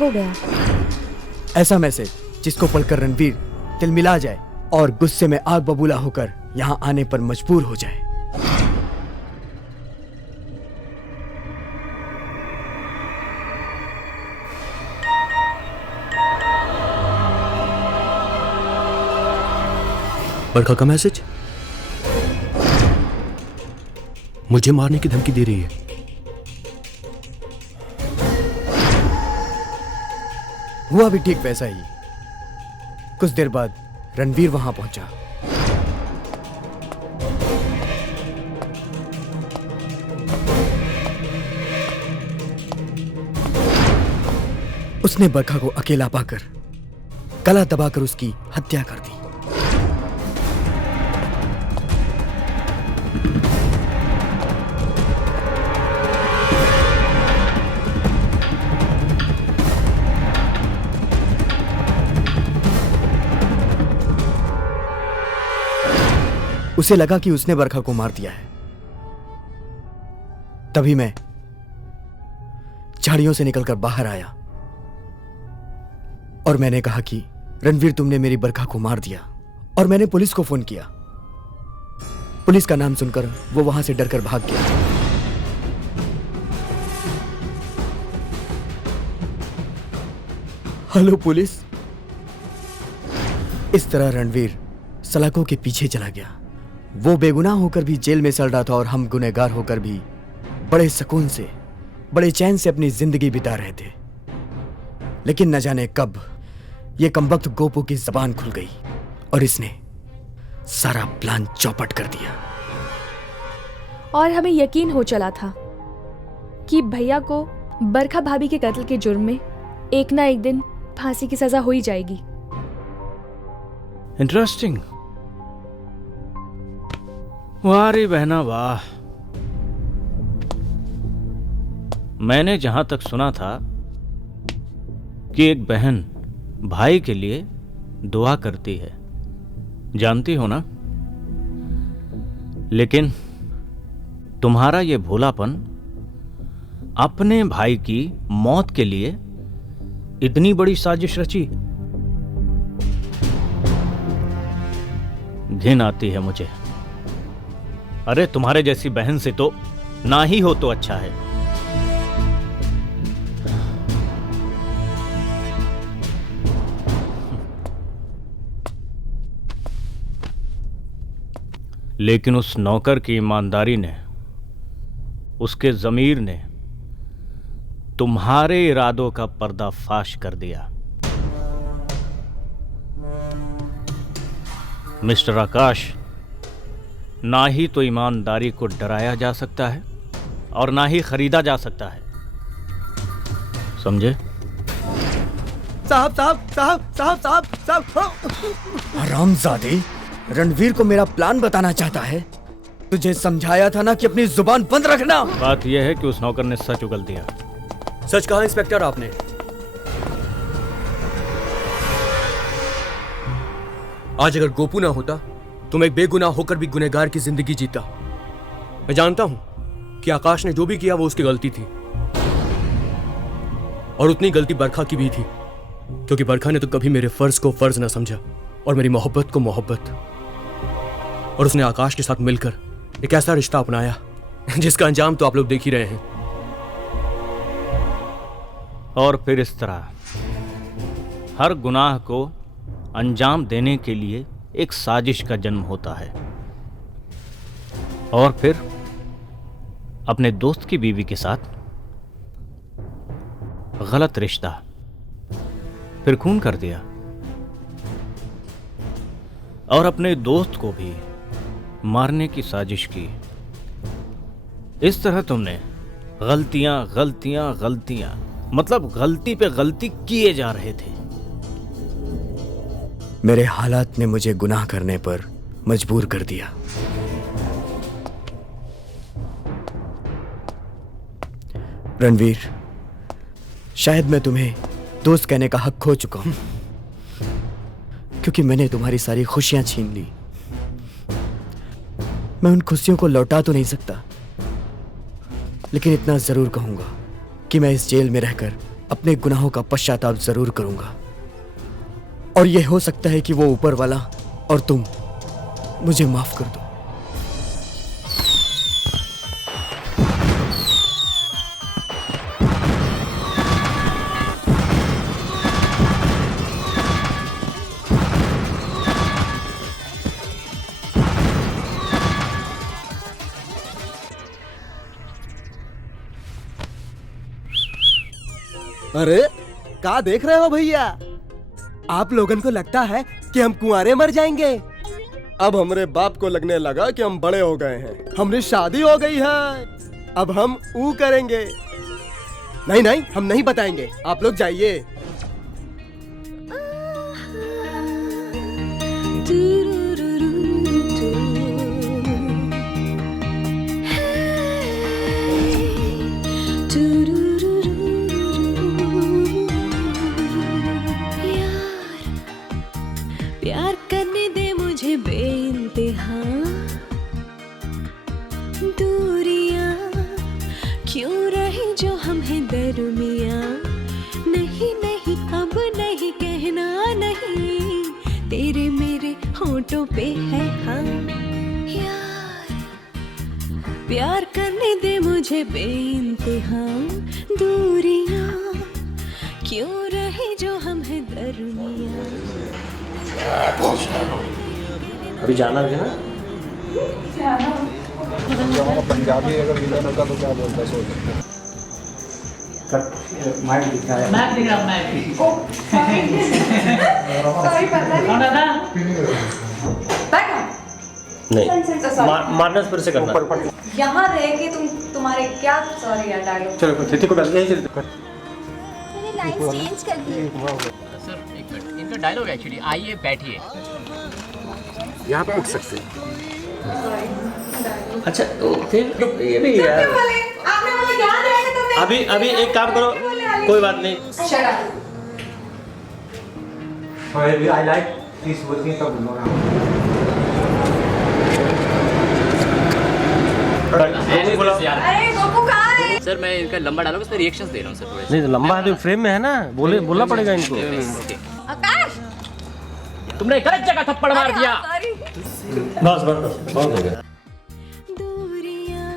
हो गया। ऐसा मैसेज जिसको पढ़कर रणवीर तिलमिला जाए और गुस्से में आग बबूला होकर यहां आने पर मजबूर हो जाए। बरखा का मैसेज मुझे मारने की धमकी दे रही है। हुआ भी ठीक वैसा ही। कुछ देर बाद रणवीर वहां पहुंचा। उसने बरखा को अकेला पाकर गला दबाकर उसकी हत्या कर दी। उसे लगा कि उसने बरखा को मार दिया है। तभी मैं झाड़ियों से निकलकर बाहर आया और मैंने कहा कि रणवीर, तुमने मेरी बरखा को मार दिया। और मैंने पुलिस को फोन किया। पुलिस का नाम सुनकर वो वहां से डरकर भाग गया। Hello police. इस तरह रणवीर सलाखों के पीछे चला गया। वो बेगुनाह होकर भी जेल में सड़ रहा था और हम गुनहगार होकर भी बड़े सुकून से, बड़े चैन से अपनी जिंदगी बिता रहे थे। लेकिन न जाने कब ये कमबख्त गोपू की जबान खुल गई और इसने सारा प्लान चौपट कर दिया। और हमें यकीन हो चला था कि भैया को बरखा भाभी के कत्ल के जुर्म में एक ना एक दिन फांसी की सजा हो ही जाएगी। इंटरेस्टिंग। वाह रे बहना वाह। मैंने जहां तक सुना था कि एक बहन भाई के लिए दुआ करती है, जानती हो ना? लेकिन तुम्हारा ये भोलापन अपने भाई की मौत के लिए इतनी बड़ी साजिश रची। घिन आती है मुझे। अरे तुम्हारे जैसी बहन से तो ना ही हो तो अच्छा है। लेकिन उस नौकर की ईमानदारी ने, उसके ज़मीर ने तुम्हारे इरादों का पर्दाफाश कर दिया। मिस्टर आकाश, ना ही तो ईमानदारी को डराया जा सकता है और ना ही खरीदा जा सकता है, समझे? साहब साहब साहब साहब साहब साहब। हरामजादे, रणवीर को मेरा प्लान बताना चाहता है। तुझे समझाया था ना कि अपनी जुबान बंद रखना। बात यह है कि उस नौकर ने सच उगल दिया। सच कहा इंस्पेक्टर आपने? आज अगर गोपू ना होता तो मैं एक बेगुनाह होकर भी गुनहगार की जिंदगी जीता। मैं जानता हूं कि आकाश ने जो भी किया वो उसकी गलती थी, और उतनी गलती बरखा की भी थी, क्योंकि बरखा ने तो कभी मेरे फर्ज को फर्ज ना समझा और मेरी मोहब्बत को मोहब्बत। और उसने आकाश के साथ मिलकर एक ऐसा रिश्ता अपनाया जिसका अंजाम तो आप लोग देख ही रहे हैं। और फिर इस तरह हर गुनाह को अंजाम देने के लिए एक साजिश का जन्म होता है। और फिर अपने दोस्त की बीवी के साथ गलत रिश्ता, फिर खून कर दिया। और अपने दोस्त को भी मारने की साजिश की। इस तरह तुमने गलतियां गलतियां गलतियां, मतलब गलती पे गलती किए जा रहे थे। मेरे हालात ने मुझे गुनाह करने पर मजबूर कर दिया। रणवीर, शायद मैं तुम्हें दोस्त कहने का हक खो चुका हूं, क्योंकि मैंने तुम्हारी सारी खुशियां छीन ली। मैं उन खुशियों को लौटा तो नहीं सकता, लेकिन इतना जरूर कहूंगा कि मैं इस जेल में रहकर अपने गुनाहों का पश्चाताप जरूर करूंगा। और यह हो सकता है कि वो ऊपर वाला और तुम मुझे माफ कर दो। अरे क्या देख रहे हो भैया? आप लोगन को लगता है कि हम कुंवारे मर जाएंगे। अब हमरे बाप को लगने लगा कि हम बड़े हो गए हैं, हमारी शादी हो गई है, अब हम ऊ करेंगे। नहीं नहीं, हम नहीं बताएंगे, आप लोग जाइए। प्यार करने दे मुझे बेइंतहा, दूरियां क्यों रही जो हम हैं दरमियां। होठों पे है हाँ यार, प्यार करने दे मुझे बेइंतहा, दूरियां क्यों रहे जो हम हैं दरमियां। अभी जाना है ना? पंजाबी अगर विलन होता तो क्या बोलता सोच। मैप दिख रहा है। मैप दिख रहा है, मैप। सॉरी पता नहीं मारना फिर से करना। यहाँ रह के तुम्हारे क्या सॉरी यार डायलॉग। चलो तिथि को पहले यही चलते। मैंने लाइंस चेंज कर दी। सर एक मिनट, इनका डायलॉग एक्चुअली आइए बैठिए। यहाँ पे उठ सकते हैं। अच्छा तो फिर ये भी यार आपने मुझे ध्यान रखा तुमने। अभी एक काम करो, कोई बात नहीं। Shut up. I like this working तो बोल रहा हूँ। अरे गोपू कहाँ है? सर मैं इनका लंबा डायलॉग इस पे रिएक्शंस दे रहा हूँ सर थोड़े से। नहीं लंबा है तो फ्रेम में है ना, बोलना पड़ेगा इनको। आकाश तुमने गलत जगह थप्पड़ मार दिया। सॉरी। बस बहुत हो गया। दूरियां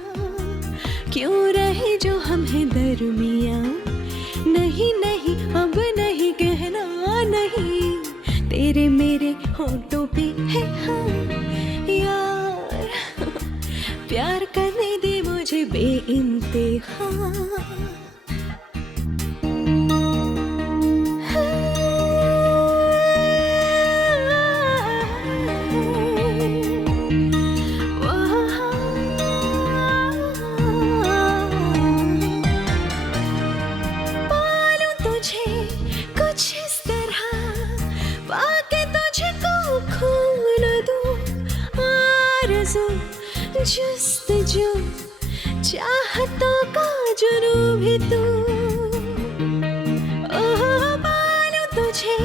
क्यों रहे जो हम हैं दरमियां, नहीं नहीं अब नहीं कहना नहीं, तेरे मेरे होठों पे है हाँ यार, प्यार करने दे मुझे बेइंतहा। पालूं तुझे कुछ इस तरह, पाके तुझको खोल दूं, आरज़ू जुस्तजू चाहतों का जुनून भी तू। ओह पालूं तुझे